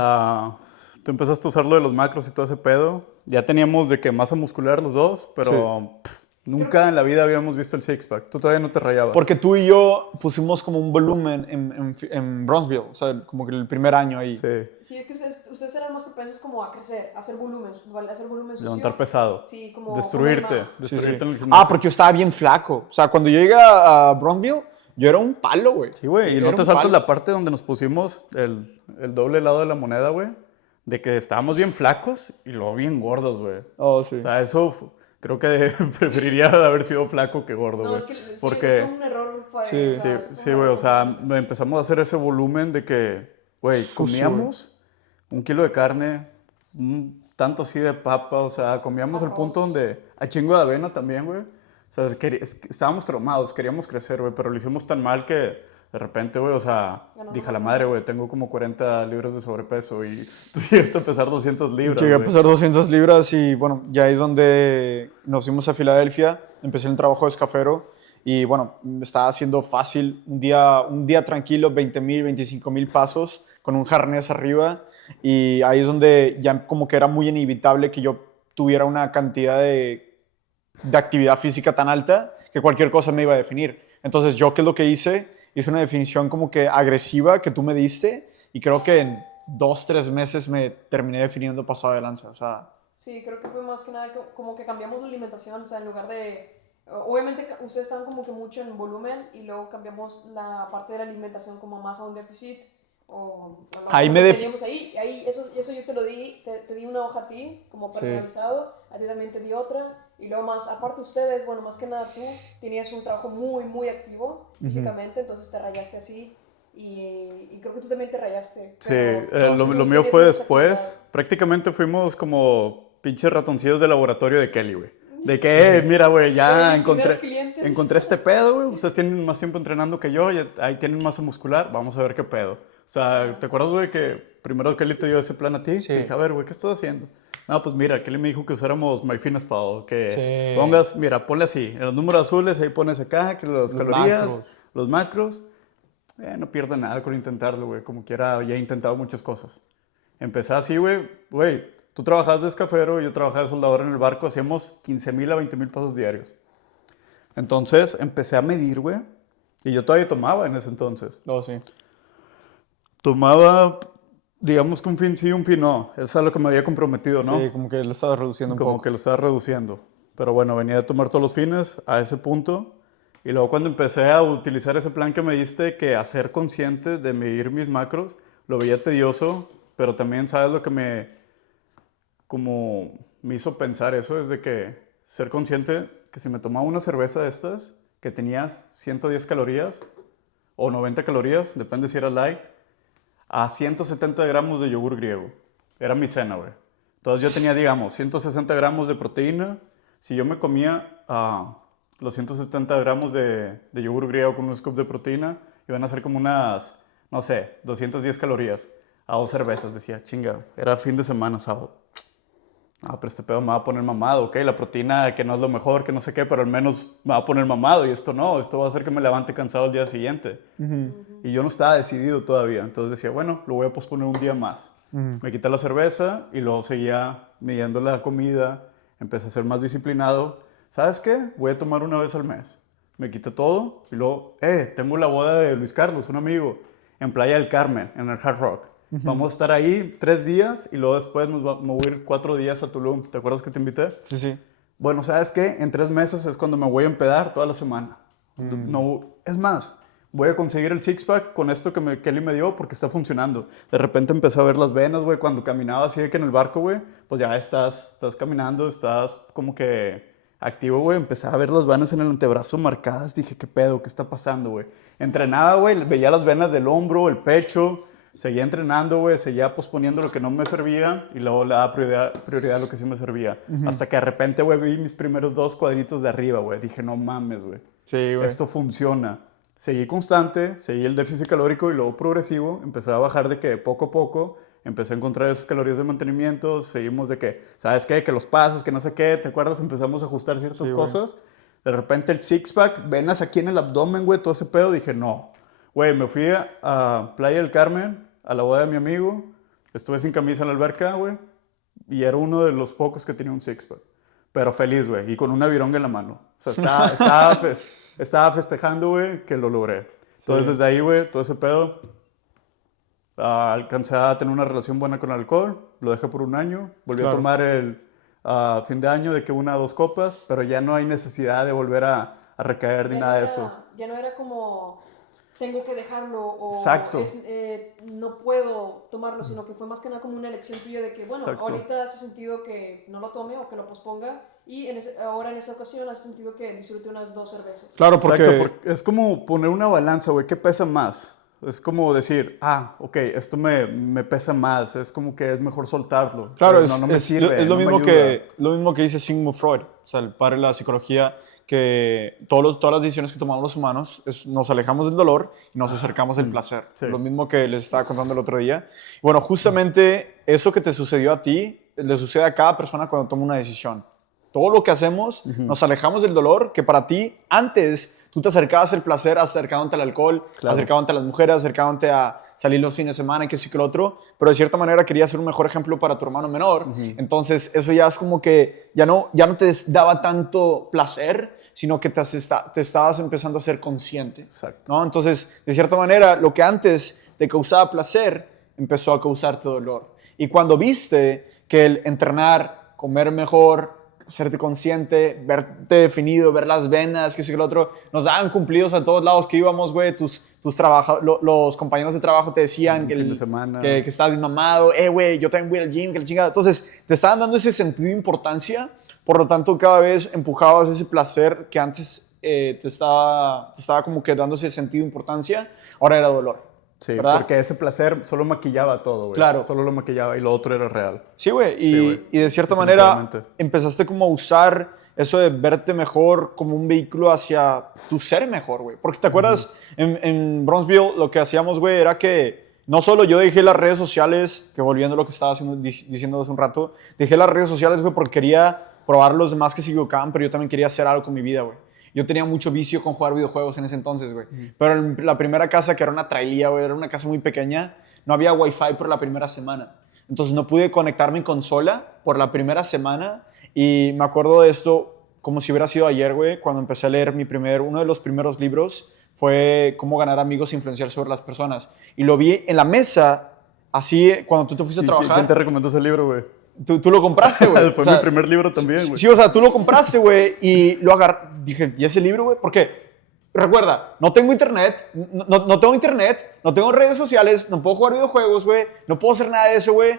tú empezaste a usar lo de los macros y todo ese pedo. Ya teníamos de que masa muscular los dos, pero nunca en la vida habíamos visto el six-pack. Tú todavía no te rayabas. Porque tú y yo pusimos como un volumen en Bronzeville, o sea, como que el primer año ahí. Sí, Sí, es que ustedes eran más propensos como a crecer, a hacer volumen sucio. levantar pesado. Sí, como Destruirte, comer más. Sí, destruirte sí. en el gimnasio. Porque yo estaba bien flaco. O sea, cuando yo llegué a Bronzeville, yo era un palo, güey. Sí, güey, y Era no te un saltas palo. la parte donde nos pusimos el doble lado de la moneda, güey. De que estábamos bien flacos y luego bien gordos, güey. Oh, sí. O sea, eso creo que preferiría haber sido flaco que gordo, No, güey. es que sí, Porque fue un error. Sí, sí, sí, güey, o sea, empezamos a hacer ese volumen de que, güey, comíamos 1 kilo de carne, tanto así de papa, o sea, comíamos el Arroz. punto donde, a chingo de avena también, güey. O sea, estábamos traumados, queríamos crecer, güey, pero lo hicimos tan mal que de repente, güey, o sea, Ya no dije a nos la madre, güey, tengo como 40 libras de sobrepeso y tú llegaste a pesar 200 libras, Llegué a güey. pesar 200 libras y bueno, ya ahí es donde nos fuimos a Filadelfia, empecé el trabajo de escafero y bueno, me estaba haciendo fácil un día tranquilo, 20,000, 25,000 pasos con un harnés arriba y ahí es donde ya como que era muy inevitable que yo tuviera una cantidad de actividad física tan alta que cualquier cosa me iba a definir. Entonces yo, ¿qué es lo que hice? Hice una definición como que agresiva que tú me diste y creo que en 2-3 meses me terminé definiendo pasado de lanza. O sea, Sí, creo que fue más que nada como que cambiamos la alimentación, o sea, en lugar de... Obviamente ustedes estaban como que mucho en volumen y luego cambiamos la parte de la alimentación como más a un déficit o Ahí lo me que def- teníamos ahí eso yo te lo di, te di una hoja a ti como personalizado, a ti también te di otra y luego más, aparte ustedes, bueno, más que nada tú tenías un trabajo muy, muy activo físicamente, entonces te rayaste así y creo que tú también te rayaste. Sí, pero lo tú mío tenías fue mucha después. actividad. Prácticamente fuimos como pinches ratoncillos de laboratorio de Kelly, güey. De que, mira, güey, ya Mis primeros clientes. encontré este pedo, güey. Ustedes tienen más tiempo entrenando que yo, ya ahí tienen masa muscular, vamos a ver qué pedo. O sea, ¿te acuerdas, güey, que primero Kelly te dio ese plan a ti? Sí. Te dije, a ver, güey, ¿qué estás haciendo? No, pues mira, Kelly me dijo que usáramos MyFitnessPal, que Sí. pongas, mira, ponle así, en los números azules, ahí pones acá, que las Los calorías, macros. los macros. No pierdo nada con intentarlo, güey, como quiera, ya he intentado muchas cosas. Empecé así, güey, tú trabajabas de escafero, yo trabajaba de soldador en el barco, hacíamos 15,000 a 20,000 pasos diarios. Entonces empecé a medir, güey, y yo todavía tomaba en ese entonces. No, sí. Tomaba, digamos que un fin sí, un fin no, eso es a lo que me había comprometido, ¿no? Sí, como que lo estaba reduciendo un Como poco. que lo estaba reduciendo. Pero bueno, venía de tomar todos los fines a ese punto. Y luego cuando empecé a utilizar ese plan que me diste, que a ser consciente de medir mis macros, lo veía tedioso, pero también, ¿sabes lo que como me hizo pensar eso? Es de que ser consciente que si me tomaba una cerveza de estas, que tenías 110 calorías o 90 calorías, depende si era light, a 170 gramos de yogur griego. Era mi cena, güey. Entonces yo tenía, digamos, 160 gramos de proteína. Si yo me comía los 170 gramos de yogur griego con un scoop de proteína, iban a ser como unas, no sé, 210 calorías. A 2 cervezas, decía, chinga, era fin de semana, sábado. Pero este pedo me va a poner mamado, ok, la proteína que no es lo mejor, que no sé qué, pero al menos me va a poner mamado y esto no, esto va a hacer que me levante cansado el día siguiente. Y yo no estaba decidido todavía, entonces decía, bueno, lo voy a posponer un día más. Me quité la cerveza y luego seguía midiendo la comida, empecé a ser más disciplinado. ¿Sabes qué? Voy a tomar una vez al mes. Me quité todo y luego, tengo la boda de Luis Carlos, un amigo, en Playa del Carmen, en el Hard Rock. Vamos a estar ahí 3 días y luego después me voy a ir 4 días a Tulum. ¿Te acuerdas que te invité? Sí, sí. Bueno, ¿sabes qué? En 3 meses es cuando me voy a empedar toda la semana. No, es más, voy a conseguir el six-pack con esto que Kelly me dio porque está funcionando. De repente empecé a ver las venas, güey, cuando caminaba así de que en el barco, güey, pues ya estás caminando, estás como que activo, güey. Empecé a ver las venas en el antebrazo marcadas. Dije, ¿qué pedo? ¿Qué está pasando, güey? Entrenaba, güey, veía las venas del hombro, el pecho. Seguía entrenando, güey, seguía posponiendo lo que no me servía y luego le daba prioridad a lo que sí me servía. Hasta que de repente, güey, vi mis primeros 2 cuadritos de arriba, güey. Dije, no mames, güey. Sí, güey. Esto funciona. Seguí constante, seguí el déficit calórico y luego progresivo. Empecé a bajar de que poco a poco empecé a encontrar esas calorías de mantenimiento. Seguimos de que, ¿sabes qué? Que los pasos, que no sé qué, ¿te acuerdas? Empezamos a ajustar ciertas cosas. De repente el six-pack, venas aquí en el abdomen, güey, todo ese pedo. Dije, no. Güey, me fui a Playa del Carmen, a la boda de mi amigo. Estuve sin camisa en la alberca, güey. Y era uno de los pocos que tenía un six-pack. Pero feliz, güey. Y con una vironga en la mano. O sea, estaba festejando, güey, que lo logré. Entonces, desde ahí, güey, todo ese pedo, alcancé a tener una relación buena con el alcohol. Lo dejé por un año. Volví a tomar el fin de año de que 1 o 2 copas. Pero ya no hay necesidad de volver a recaer ni nada de eso. Ya no era como tengo que dejarlo o Exacto. no puedo tomarlo, sino que fue más que nada como una elección tuya de que, bueno, Exacto. ahorita hace sentido que no lo tome o que lo posponga y ahora en esa ocasión hace sentido que disfrute unas 2 cervezas. Claro, Exacto, porque es como poner una balanza, güey, ¿qué pesa más? Es como decir, ok, esto me pesa más, es como que es mejor soltarlo. Claro, no me sirve, es lo, no me mismo ayuda. lo mismo que dice Sigmund Freud, o sea, el padre de la psicología, que todas las decisiones que tomamos los humanos nos alejamos del dolor y nos acercamos al placer. Sí. Lo mismo que les estaba contando el otro día. Bueno, justamente eso que te sucedió a ti, le sucede a cada persona cuando toma una decisión. Todo lo que hacemos, nos alejamos del dolor, que para ti, antes, tú te acercabas al placer, acercándote al alcohol, acercándote a las mujeres, acercándote a salir los fines de semana y que sí que lo otro, pero de cierta manera querías ser un mejor ejemplo para tu hermano menor. Entonces, eso ya es como que ya no te daba tanto placer, sino que te estabas empezando a ser consciente. Exacto. ¿No? Entonces, de cierta manera, lo que antes te causaba placer, empezó a causarte dolor. Y cuando viste que el entrenar, comer mejor, hacerte consciente, verte definido, ver las venas, que sé que lo otro, nos daban cumplidos a todos lados que íbamos, güey, los compañeros de trabajo te decían que, fin de semana. que estabas bien mamado, güey, yo también voy al gym, que la chingada. Entonces, te estaban dando ese sentido de importancia, por lo tanto, cada vez empujabas ese placer que antes te estaba como que dando ese sentido de importancia, ahora era dolor. Sí, ¿verdad? porque ese placer solo maquillaba todo, güey. Claro. Solo lo maquillaba y lo otro era real. Sí, güey. Sí, güey. Y de cierta manera Definitivamente. empezaste como a usar eso de verte mejor como un vehículo hacia tu ser mejor, güey. Porque te acuerdas, en Bronzeville lo que hacíamos, güey, era que no solo yo dejé las redes sociales, que volviendo a lo que estaba diciendo hace un rato, dejé las redes sociales, güey, porque quería probar a los demás que se equivocaban, pero yo también quería hacer algo con mi vida, güey. Yo tenía mucho vicio con jugar videojuegos en ese entonces, güey. Pero en la primera casa, que era una trailía, güey, era una casa muy pequeña, no había wifi por la primera semana. Entonces no pude conectar mi consola por la primera semana y me acuerdo de esto como si hubiera sido ayer, güey, cuando empecé a leer uno de los primeros libros fue Cómo ganar amigos e influenciar sobre las personas. Y lo vi en la mesa, así, cuando tú te fuiste a trabajar. ¿Quién te recomendó ese libro, güey? Tú lo compraste, güey. Fue mi primer libro también, güey. Sí, o sea, tú lo compraste, güey, y lo agarré. Dije, ¿y ese libro, güey? Porque, recuerda, no tengo internet, no tengo internet, no tengo redes sociales, no puedo jugar videojuegos, güey, no puedo hacer nada de eso, güey.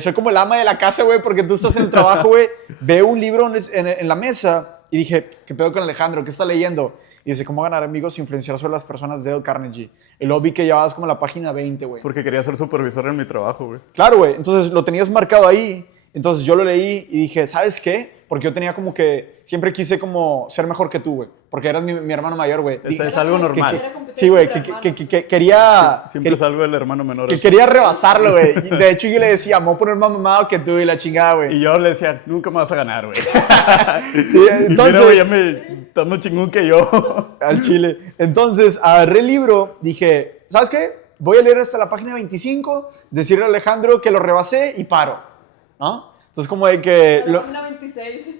Soy como el ama de la casa, güey, porque tú estás en el trabajo, güey. Veo un libro en la mesa y dije, ¿qué pedo con Alejandro? ¿Qué está leyendo? Y dice, ¿Cómo ganar amigos e influenciar sobre las personas de Dale Carnegie? Y luego vi que llevabas como la página 20, güey. Porque quería ser supervisor en mi trabajo, güey. Claro, güey. Entonces lo tenías marcado ahí. Entonces yo lo leí y dije, ¿sabes qué? Porque yo tenía como que, siempre quise como ser mejor que tú, güey. Porque eras mi hermano mayor, güey. Es algo normal. Sí, güey, que quería... Siempre es algo del hermano menor. Que quería rebasarlo, güey. De hecho, yo le decía, me voy a poner más mamado que tú y la chingada, güey. Y yo le decía, nunca me vas a ganar, güey. Sí, entonces... Y mira, güey, ya estás más chingón que yo. Al chile. Entonces, agarré el libro, dije, ¿sabes qué? Voy a leer hasta la página 25, decirle a Alejandro que lo rebasé y paro, ¿no? Entonces, como de que... La página 26.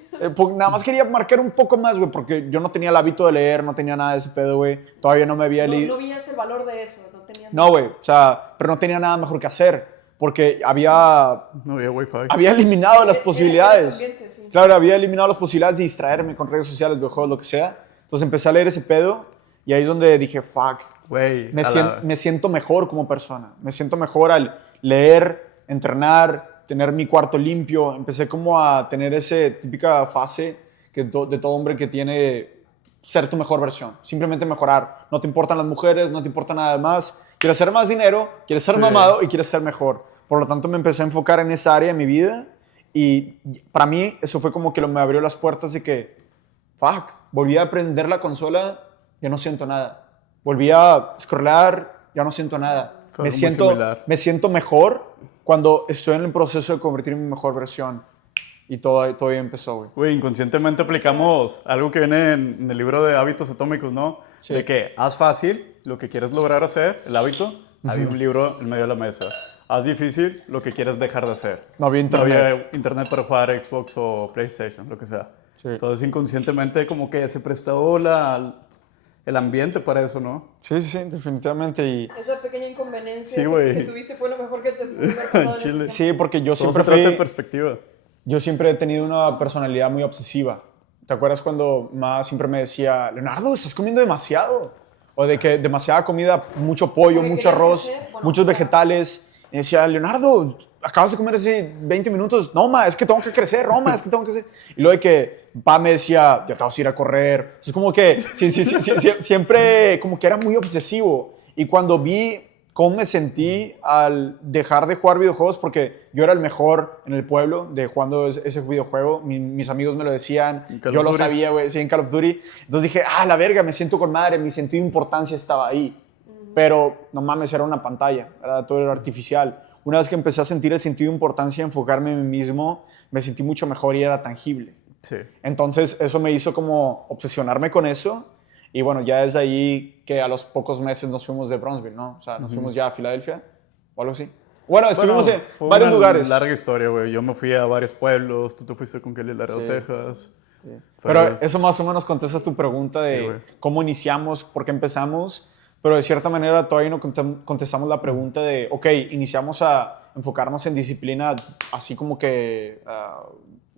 Nada más quería marcar un poco más, güey, porque yo no tenía el hábito de leer, no tenía nada de ese pedo, güey. Todavía no me había leído. No veías el valor de eso, no tenías... No, güey, o sea, pero no tenía nada mejor que hacer, porque No había wifi. había eliminado las posibilidades. Era el ambiente, sí. Claro, había eliminado las posibilidades de distraerme con redes sociales, videojuegos, lo que sea. Entonces empecé a leer ese pedo y ahí es donde dije, fuck, Güey, me siento mejor como persona. Me siento mejor al leer, entrenar, tener mi cuarto limpio. Empecé como a tener esa típica fase de todo hombre que tiene ser tu mejor versión. Simplemente mejorar. No te importan las mujeres, no te importa nada más. Quieres hacer más dinero, quieres ser mamado y quieres ser mejor. Por lo tanto, me empecé a enfocar en esa área de mi vida y para mí eso fue como que me abrió las puertas de que, fuck, volví a aprender la consola, ya no siento nada. Volví a scrollar, ya no siento nada. Fue muy Me siento mejor cuando estoy en el proceso de convertirme en mi mejor versión. Y todo ahí empezó, güey. Güey, inconscientemente aplicamos algo que viene en el libro de hábitos atómicos, ¿no? Sí. De que haz fácil lo que quieres lograr hacer, el hábito. Había un libro en medio de la mesa. Haz difícil lo que quieres dejar de hacer. No había internet. No había internet para jugar Xbox o PlayStation, lo que sea. Sí. Entonces, inconscientemente, como que se prestó el ambiente para eso, ¿no? Sí, sí, sí, definitivamente. Y Esa pequeña inconveniencia Sí, güey. que tuviste fue lo mejor que te pudo haber pasado en ese Chile. tiempo. sí, porque yo Todo siempre se trata de perspectiva. yo siempre he tenido una personalidad muy obsesiva. ¿Te acuerdas cuando Ma siempre me decía, Leonardo, estás comiendo demasiado? O de que demasiada comida, mucho pollo, Porque mucho querías arroz, crecer, bueno, muchos claro. vegetales. Y decía, Leonardo, acabas de comer hace 20 minutos. No, ma, es que tengo que crecer. No, ma, es que tengo que crecer. Y luego de que Pa me decía, ya te vas a ir a correr. Es como que sí, siempre como que era muy obsesivo. Y cuando vi cómo me sentí al dejar de jugar videojuegos, porque yo era el mejor en el pueblo de jugando ese videojuego, mis amigos me lo decían, En Call yo of lo Duty. sabía, güey, sí, en Call of Duty. Entonces dije, la verga, me siento con madre, mi sentido de importancia estaba ahí. Pero no mames, era una pantalla, ¿verdad? Todo era artificial. Una vez que empecé a sentir el sentido de importancia, enfocarme en mí mismo, me sentí mucho mejor y era tangible. Sí. Entonces eso me hizo como obsesionarme con eso. Y bueno, ya desde ahí que a los pocos meses nos fuimos de Bronzeville, ¿no? O sea, nos fuimos ya a Filadelfia o algo así. Bueno, estuvimos en fue varios una lugares. larga historia, güey. Yo me fui a varios pueblos, tú te fuiste con Kelly Laredo, Sí. Texas. Pero eso más o menos contesta tu pregunta de Sí, güey. cómo iniciamos, por qué empezamos. Pero de cierta manera todavía no contestamos la pregunta de, ok, iniciamos a enfocarnos en disciplina así como que,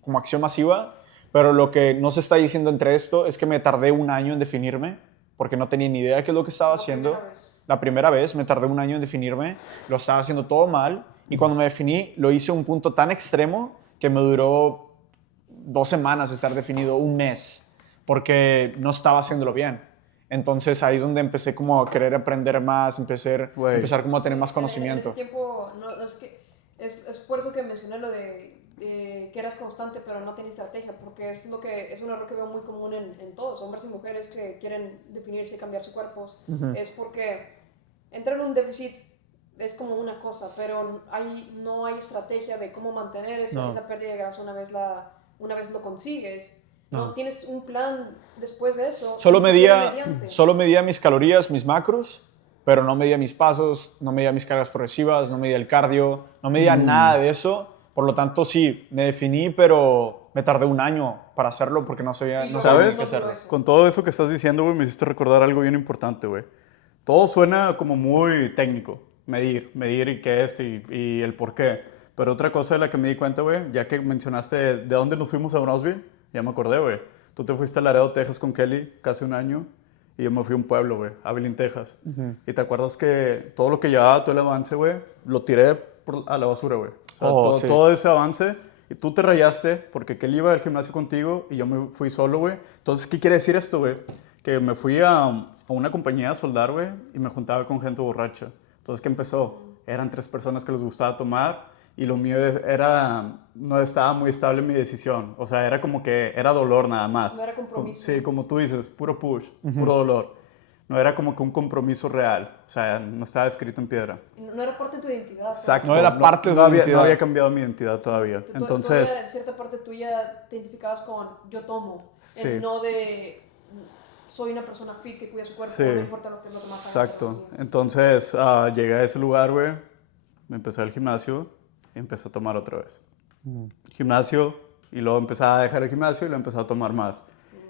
como acción masiva. Pero lo que no se está diciendo entre esto es que me tardé un año en definirme, porque no tenía ni idea de qué es lo que estaba haciendo. primera vez. La primera vez me tardé un año en definirme, lo estaba haciendo todo mal, y cuando me definí lo hice a un punto tan extremo que me duró 2 semanas estar definido, un mes, porque no estaba haciéndolo bien. Entonces ahí es donde empecé como a querer aprender más, Güey. empezar como a tener más En conocimiento. ese tiempo, no, es que es por eso que mencioné lo de que eras constante pero no tenías estrategia, porque es un error que veo muy común en todos, hombres y mujeres que quieren definirse y cambiar sus cuerpos. Es porque entrar en un déficit es como una cosa, pero no hay estrategia de cómo mantener esa pérdida de grasa una vez lo consigues. No tienes un plan después de eso. Solo medía mis calorías, mis macros, pero no medía mis pasos, no medía mis cargas progresivas, no medía el cardio, no medía nada de eso. Por lo tanto, sí, me definí, pero me tardé un año para hacerlo porque no sabía ni qué hacerlo. Con todo eso que estás diciendo, güey, me hiciste recordar algo bien importante, güey. Todo suena como muy técnico. Medir y qué es y el por qué. Pero otra cosa de la que me di cuenta, güey, ya que mencionaste de dónde nos fuimos a Brownsville, ya me acordé, güey. Tú te fuiste a Laredo, Texas con Kelly casi un año y yo me fui a un pueblo, güey, Abilene, Texas. Y te acuerdas que todo lo que llevaba, todo el avance, güey, lo tiré a la basura, güey. O sea, todo ese avance. Y tú te rayaste porque Kelly iba al gimnasio contigo y yo me fui solo, güey. Entonces, ¿qué quiere decir esto, güey? Que me fui a una compañía a soldar, güey, y me juntaba con gente borracha. Entonces, ¿qué empezó? Eran 3 personas que les gustaba tomar y lo mío no estaba muy estable en mi decisión. O sea, era como que era dolor nada más. No era compromiso. Sí, como tú dices, puro push, puro dolor. No era como que un compromiso real. O sea, no estaba escrito en piedra. No era parte de tu identidad. Exacto. No era parte de tu identidad. No había cambiado mi identidad todavía. Entonces, todavía en cierta parte tuya te identificabas con yo tomo. Sí. No de soy una persona fit que cuida su cuerpo, Sí. no importa lo que más haga. exacto. Entonces, llegué a ese lugar, güey. Me empecé al gimnasio y empecé a tomar otra vez. Gimnasio, y luego empecé a dejar el gimnasio y lo empecé a tomar más.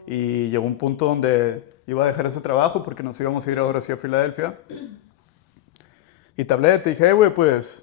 Y llegó un punto donde iba a dejar ese trabajo porque nos íbamos a ir ahora sí a Filadelfia. Y te hablé, te dije, hey, güey, pues,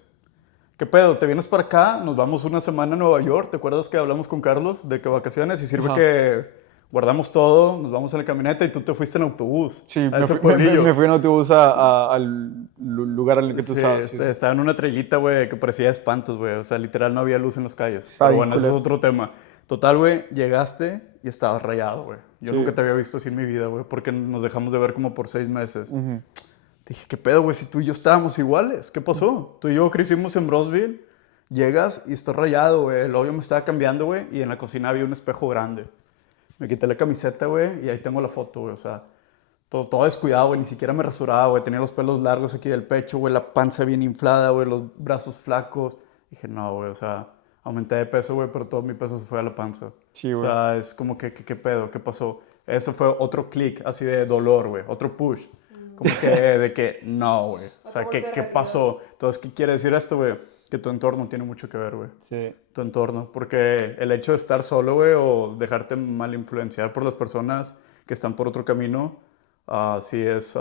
¿qué pedo? ¿Te vienes para acá? Nos vamos una semana a Nueva York. ¿Te acuerdas que hablamos con Carlos de que vacaciones? Y sirve que guardamos todo, nos vamos en la camioneta y tú te fuiste en autobús. Sí, a ese pueblillo. me fui en autobús al lugar en el que tú estabas. Sí. Estaba en una trailita, güey, que parecía de espantos, güey. O sea, literal no había luz en las calles. Está Pero bien bueno, ese es culero. otro tema. Total, güey, llegaste y estabas rayado, güey. Yo nunca te había visto así en mi vida, güey, porque nos dejamos de ver como por 6 meses. Te dije, ¿qué pedo, güey? Si tú y yo estábamos iguales, ¿qué pasó? Tú y yo crecimos en Brownsville, llegas y estás rayado, güey. Luego yo me estaba cambiando, güey, y en la cocina había un espejo grande. Me quité la camiseta, güey, y ahí tengo la foto, güey. O sea, todo descuidado, güey. Ni siquiera me rasuraba, güey. Tenía los pelos largos aquí del pecho, güey. La panza bien inflada, güey. Los brazos flacos. Dije, no, güey, o sea, aumenté de peso, güey, pero todo mi peso se fue a la panza. Sí, güey. O sea, es como que, ¿qué pedo? ¿Qué pasó? Eso fue otro clic así de dolor, güey. Otro push. Como que de que, no, güey. O sea, ¿qué pasó? Entonces, ¿qué quiere decir esto, güey? Que tu entorno tiene mucho que ver, güey. Sí. Tu entorno. Porque el hecho de estar solo, güey, o dejarte mal influenciar por las personas que están por otro camino, sí es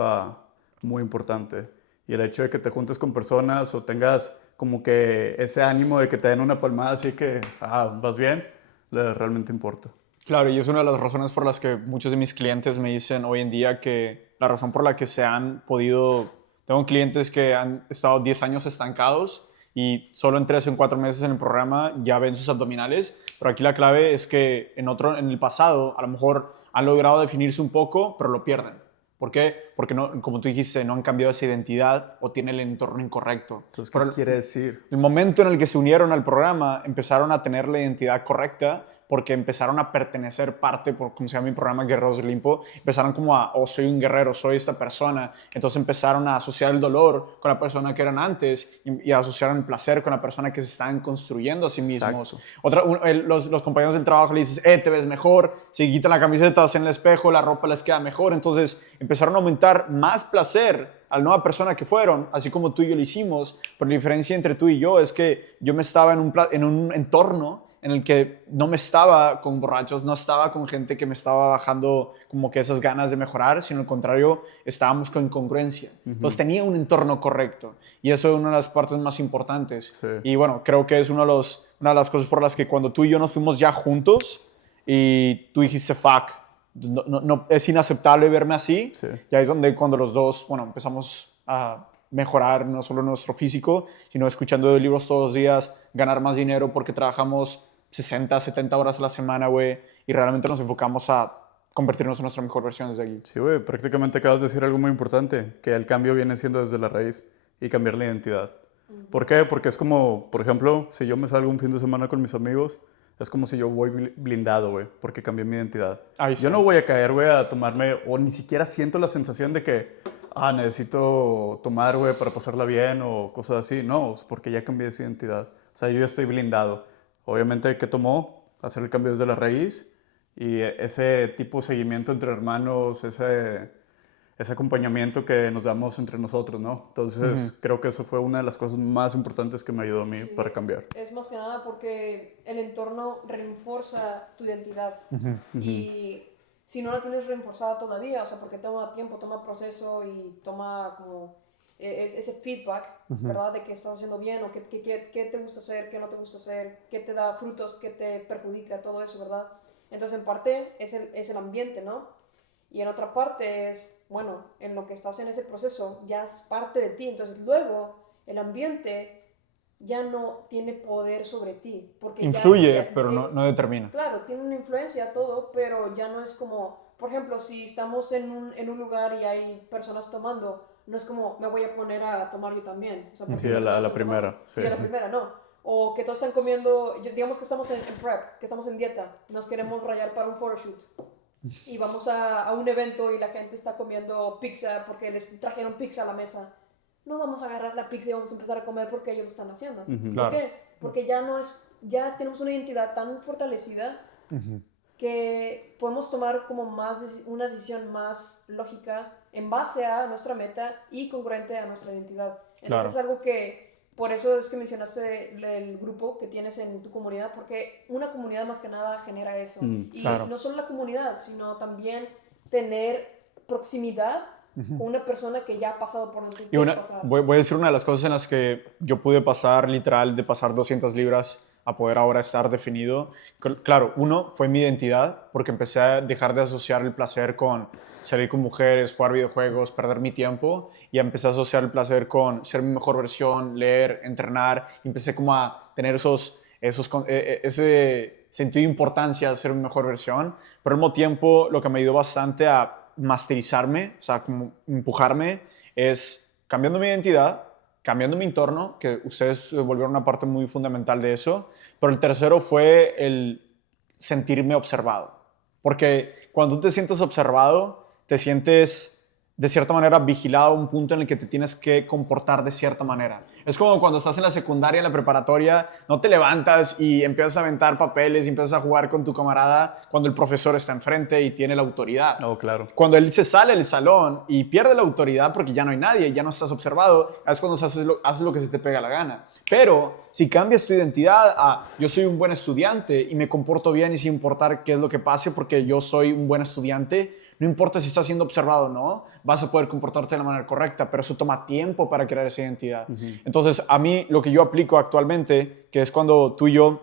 muy importante. Y el hecho de que te juntes con personas o tengas como que ese ánimo de que te den una palmada así que, vas bien, realmente importa. Claro, y es una de las razones por las que muchos de mis clientes me dicen hoy en día que la razón por la que se han podido... Tengo clientes que han estado 10 años estancados y solo en 3 o 4 meses en el programa ya ven sus abdominales, pero aquí la clave es que en el pasado a lo mejor han logrado definirse un poco, pero lo pierden. ¿Por qué? Porque, no, como tú dijiste, no han cambiado esa identidad o tienen el entorno incorrecto. Entonces, ¿qué quiere decir? El momento en el que se unieron al programa, empezaron a tener la identidad correcta porque empezaron a pertenecer parte, por como se llama mi programa, Guerreros Olimpo, empezaron como soy un guerrero, soy esta persona. Entonces empezaron a asociar el dolor con la persona que eran antes y a asociar el placer con la persona que se estaban construyendo a sí mismos. Los compañeros del trabajo le dices, te ves mejor, se quitan la camiseta, hacen el espejo, la ropa les queda mejor. Entonces empezaron a aumentar más placer a la nueva persona que fueron, así como tú y yo lo hicimos. Pero la diferencia entre tú y yo es que yo me estaba en un entorno en el que no me estaba con borrachos, no estaba con gente que me estaba bajando como que esas ganas de mejorar, sino al contrario, estábamos con congruencia. Entonces tenía un entorno correcto y eso es una de las partes más importantes. Sí. Y bueno, creo que es una de las cosas por las que cuando tú y yo nos fuimos ya juntos y tú dijiste, fuck, no, es inaceptable verme así, Sí. ya es donde cuando los dos, bueno, empezamos a mejorar no solo nuestro físico, sino escuchando libros todos los días, ganar más dinero porque trabajamos 60, 70 horas a la semana, güey, y realmente nos enfocamos a convertirnos en nuestra mejor versión desde aquí. Sí, güey, prácticamente acabas de decir algo muy importante, que el cambio viene siendo desde la raíz y cambiar la identidad. ¿Por qué? Porque es como, por ejemplo, si yo me salgo un fin de semana con mis amigos, es como si yo voy blindado, güey, porque cambié mi identidad. Ahí Yo está. no voy a caer, güey, a tomarme, o ni siquiera siento la sensación de que, necesito tomar, güey, para pasarla bien o cosas así. No, es porque ya cambié esa identidad. O sea, yo ya estoy blindado. Obviamente, ¿qué tomó? Hacer el cambio desde la raíz y ese tipo de seguimiento entre hermanos, ese acompañamiento que nos damos entre nosotros, ¿no? Entonces, creo que eso fue una de las cosas más importantes que me ayudó a mí Sí, para cambiar. es más que nada porque el entorno refuerza tu identidad. Y si no la tienes reforzada todavía, o sea, porque toma tiempo, toma proceso y toma como ese feedback, ¿verdad? De que estás haciendo bien o qué te gusta hacer, qué no te gusta hacer, qué te da frutos, qué te perjudica, todo eso, ¿verdad? Entonces, en parte es el ambiente, ¿no? Y en otra parte es, bueno, en lo que estás en ese proceso ya es parte de ti. Entonces, luego el ambiente ya no tiene poder sobre ti, porque Influye, pero no determina. claro, tiene una influencia todo, pero ya no es como, por ejemplo, si estamos en un lugar y hay personas tomando, no es como, me voy a poner a tomar yo también, o sea, porque Sí, a los demás la están primera, tomando. sí. Sí, a la primera, no. O que todos están comiendo, digamos que estamos en prep, que estamos en dieta, nos queremos rayar para un photoshoot y vamos a un evento y la gente está comiendo pizza porque les trajeron pizza a la mesa. No vamos a agarrar la pizza y vamos a empezar a comer porque ellos lo están haciendo. ¿Por Claro. qué? Porque ya tenemos una identidad tan fortalecida que podemos tomar como una decisión más lógica en base a nuestra meta y congruente a nuestra identidad. Entonces Claro. es algo que, por eso es que mencionaste el grupo que tienes en tu comunidad, porque una comunidad más que nada genera eso. Y claro. no solo la comunidad, sino también tener proximidad con una persona que ya ha pasado por donde tú Y quieres pasar. voy a decir una de las cosas en las que yo pude pasar, literal, de pasar 200 libras a poder ahora estar definido. Claro, uno fue mi identidad, porque empecé a dejar de asociar el placer con salir con mujeres, jugar videojuegos, perder mi tiempo, y empecé a asociar el placer con ser mi mejor versión, leer, entrenar, y empecé como a tener ese sentido de importancia de ser mi mejor versión, pero al mismo tiempo lo que me ayudó bastante a masterizarme, o sea, como empujarme, es cambiando mi identidad, cambiando mi entorno, que ustedes volvieron una parte muy fundamental de eso, pero el tercero fue el sentirme observado. Porque cuando tú te sientes observado, te sientes de cierta manera vigilado a un punto en el que te tienes que comportar de cierta manera. Es como cuando estás en la secundaria, en la preparatoria, no te levantas y empiezas a aventar papeles y empiezas a jugar con tu camarada cuando el profesor está enfrente y tiene la autoridad. Oh, claro. Cuando él se sale del salón y pierde la autoridad porque ya no hay nadie, ya no estás observado, es cuando haces lo que se te pega la gana. Pero si cambias tu identidad a yo soy un buen estudiante y me comporto bien y sin importar qué es lo que pase porque yo soy un buen estudiante, no importa si estás siendo observado o no, vas a poder comportarte de la manera correcta, pero eso toma tiempo para crear esa identidad. Entonces, a mí lo que yo aplico actualmente, que es cuando tú y yo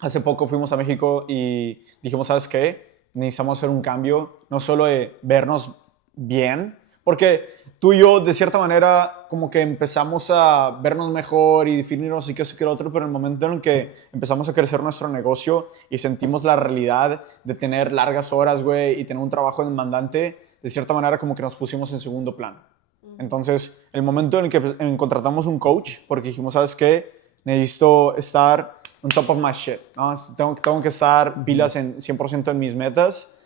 hace poco fuimos a México y dijimos, ¿sabes qué? Necesitamos hacer un cambio, no solo de vernos bien, porque tú y yo, de cierta manera, como que empezamos a vernos mejor y definirnos y qué sé qué lo otro, pero en el momento en el que empezamos a crecer nuestro negocio y sentimos la realidad de tener largas horas, güey, y tener un trabajo demandante, de cierta manera como que nos pusimos en segundo plano. Entonces, el momento en el que contratamos un coach, porque dijimos, ¿sabes qué? Necesito estar on top of my shit, ¿no? Tengo que estar pilas en 100% en mis metas.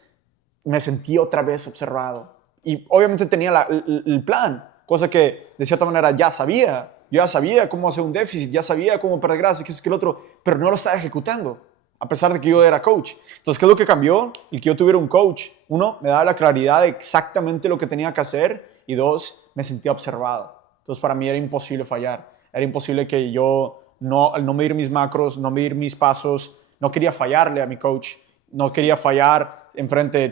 Me sentí otra vez observado. Y obviamente tenía el plan, cosa que de cierta manera ya sabía. Yo ya sabía cómo hacer un déficit, ya sabía cómo perder grasa, que es que el otro, pero no lo estaba ejecutando, a pesar de que yo era coach. Entonces, ¿qué es lo que cambió? El que yo tuviera un coach. Uno, me daba la claridad de exactamente lo que tenía que hacer. Y dos, me sentía observado. Entonces, para mí era imposible fallar. Era imposible que yo, al no medir mis macros, no medir mis pasos, no quería fallarle a mi coach. No quería fallar enfrente de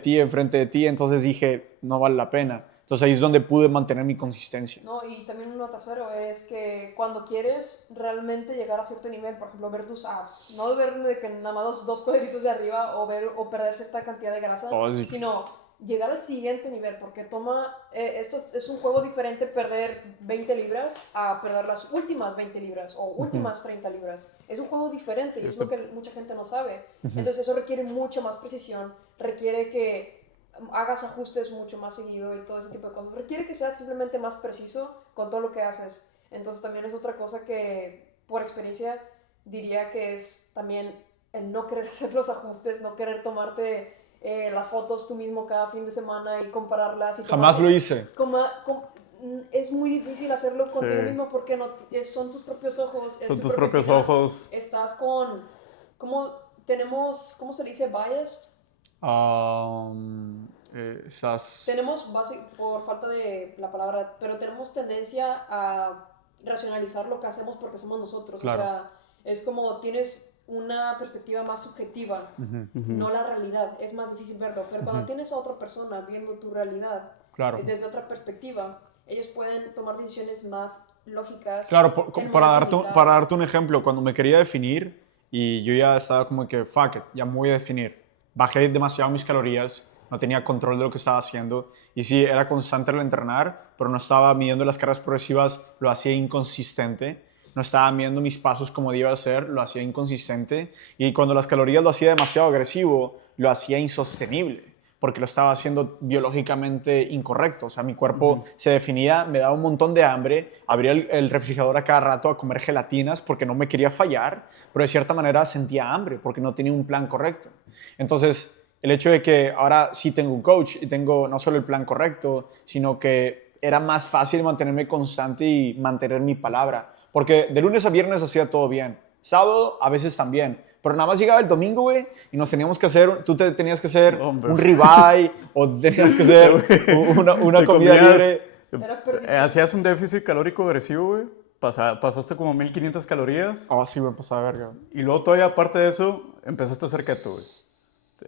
ti. Entonces dije, no vale la pena. Entonces ahí es donde pude mantener mi consistencia. No, y también uno tercero es que cuando quieres realmente llegar a cierto nivel, por ejemplo, ver tus abs, no ver de que nada más dos cuadritos de arriba o perder cierta cantidad de grasa, sino llegar al siguiente nivel, porque esto es un juego diferente perder 20 libras a perder las últimas 20 libras o últimas 30 libras. Es un juego diferente y es lo que mucha gente no sabe. Entonces eso requiere mucho más precisión, requiere que hagas ajustes mucho más seguido y todo ese tipo de cosas. Requiere que seas simplemente más preciso con todo lo que haces. Entonces también es otra cosa que por experiencia diría que es también el no querer hacer los ajustes, no querer tomarte las fotos tú mismo cada fin de semana y compararlas. Y Jamás lo hice. Es muy difícil hacerlo contigo Sí. mismo porque no, son tus propios ojos. Es Son tu tus propia propios opinión. ojos. Estás con... ¿Cómo se le dice? Biased. Estás... Tenemos, por falta de la palabra, pero tenemos tendencia a racionalizar lo que hacemos porque somos nosotros. Claro. O sea, es como tienes una perspectiva más subjetiva, no la realidad. Es más difícil verlo. Pero cuando tienes a otra persona viendo tu realidad Claro. desde otra perspectiva, ellos pueden tomar decisiones más lógicas. Claro, en para momentos darte, de para darte un ejemplo, cuando me quería definir y yo ya estaba como que, fuck it, ya me voy a definir. Bajé demasiado mis calorías, no tenía control de lo que estaba haciendo y sí, era constante al entrenar, pero no estaba midiendo las cargas progresivas, lo hacía inconsistente. No estaba midiendo mis pasos como debía hacer, lo hacía inconsistente. Y cuando las calorías lo hacía demasiado agresivo, lo hacía insostenible, porque lo estaba haciendo biológicamente incorrecto. O sea, mi cuerpo se definía, me daba un montón de hambre, abría el refrigerador a cada rato a comer gelatinas porque no me quería fallar, pero de cierta manera sentía hambre porque no tenía un plan correcto. Entonces, el hecho de que ahora sí tengo un coach y tengo no solo el plan correcto, sino que era más fácil mantenerme constante y mantener mi palabra. Porque de lunes a viernes hacía todo bien. Sábado a veces también. Pero nada más llegaba el domingo, güey, y nos teníamos que hacer, tú te tenías que hacer Hombre. un ribeye o tenías que hacer una Te comida comías- libre. Era perdición. Hacías un déficit calórico agresivo, güey. Pasaste como 1500 calorías. Ah, sí, me pasaba verga. Y luego todavía aparte de eso, empezaste a hacer keto, güey.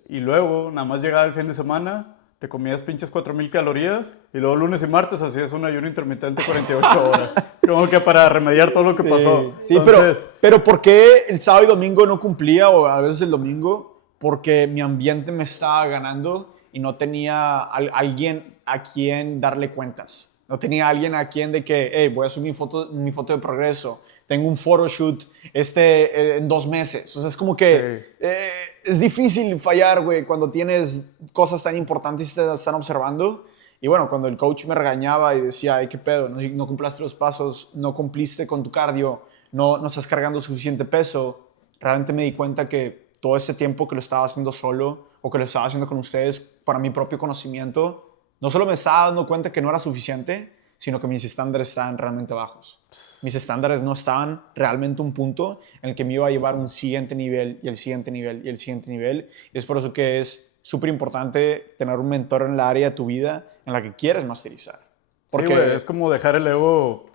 Y luego, nada más llegaba el fin de semana, te comías pinches 4000 calorías. Y luego lunes y martes hacías un ayuno intermitente 48 horas. Es como que para remediar todo lo que pasó. Sí, Entonces, pero ¿por qué el sábado y domingo no cumplía o a veces el domingo? Porque mi ambiente me estaba ganando y no tenía alguien a quien darle cuentas. No tenía alguien a quien de que, hey, voy a subir mi foto de progreso. Tengo un photoshoot en 2 meses. O sea, es como que es difícil fallar, güey, cuando tienes cosas tan importantes y te están observando. Y bueno, cuando el coach me regañaba y decía, ay, qué pedo, no cumpliste los pasos, no cumpliste con tu cardio, no estás cargando suficiente peso, realmente me di cuenta que todo ese tiempo que lo estaba haciendo solo o que lo estaba haciendo con ustedes para mi propio conocimiento, no solo me estaba dando cuenta que no era suficiente, sino que mis estándares estaban realmente bajos. Mis estándares no estaban realmente a un punto en el que me iba a llevar un siguiente nivel y el siguiente nivel y el siguiente nivel. Y es por eso que es súper importante tener un mentor en la área de tu vida en la que quieres masterizar. sí, güey, es como dejar el ego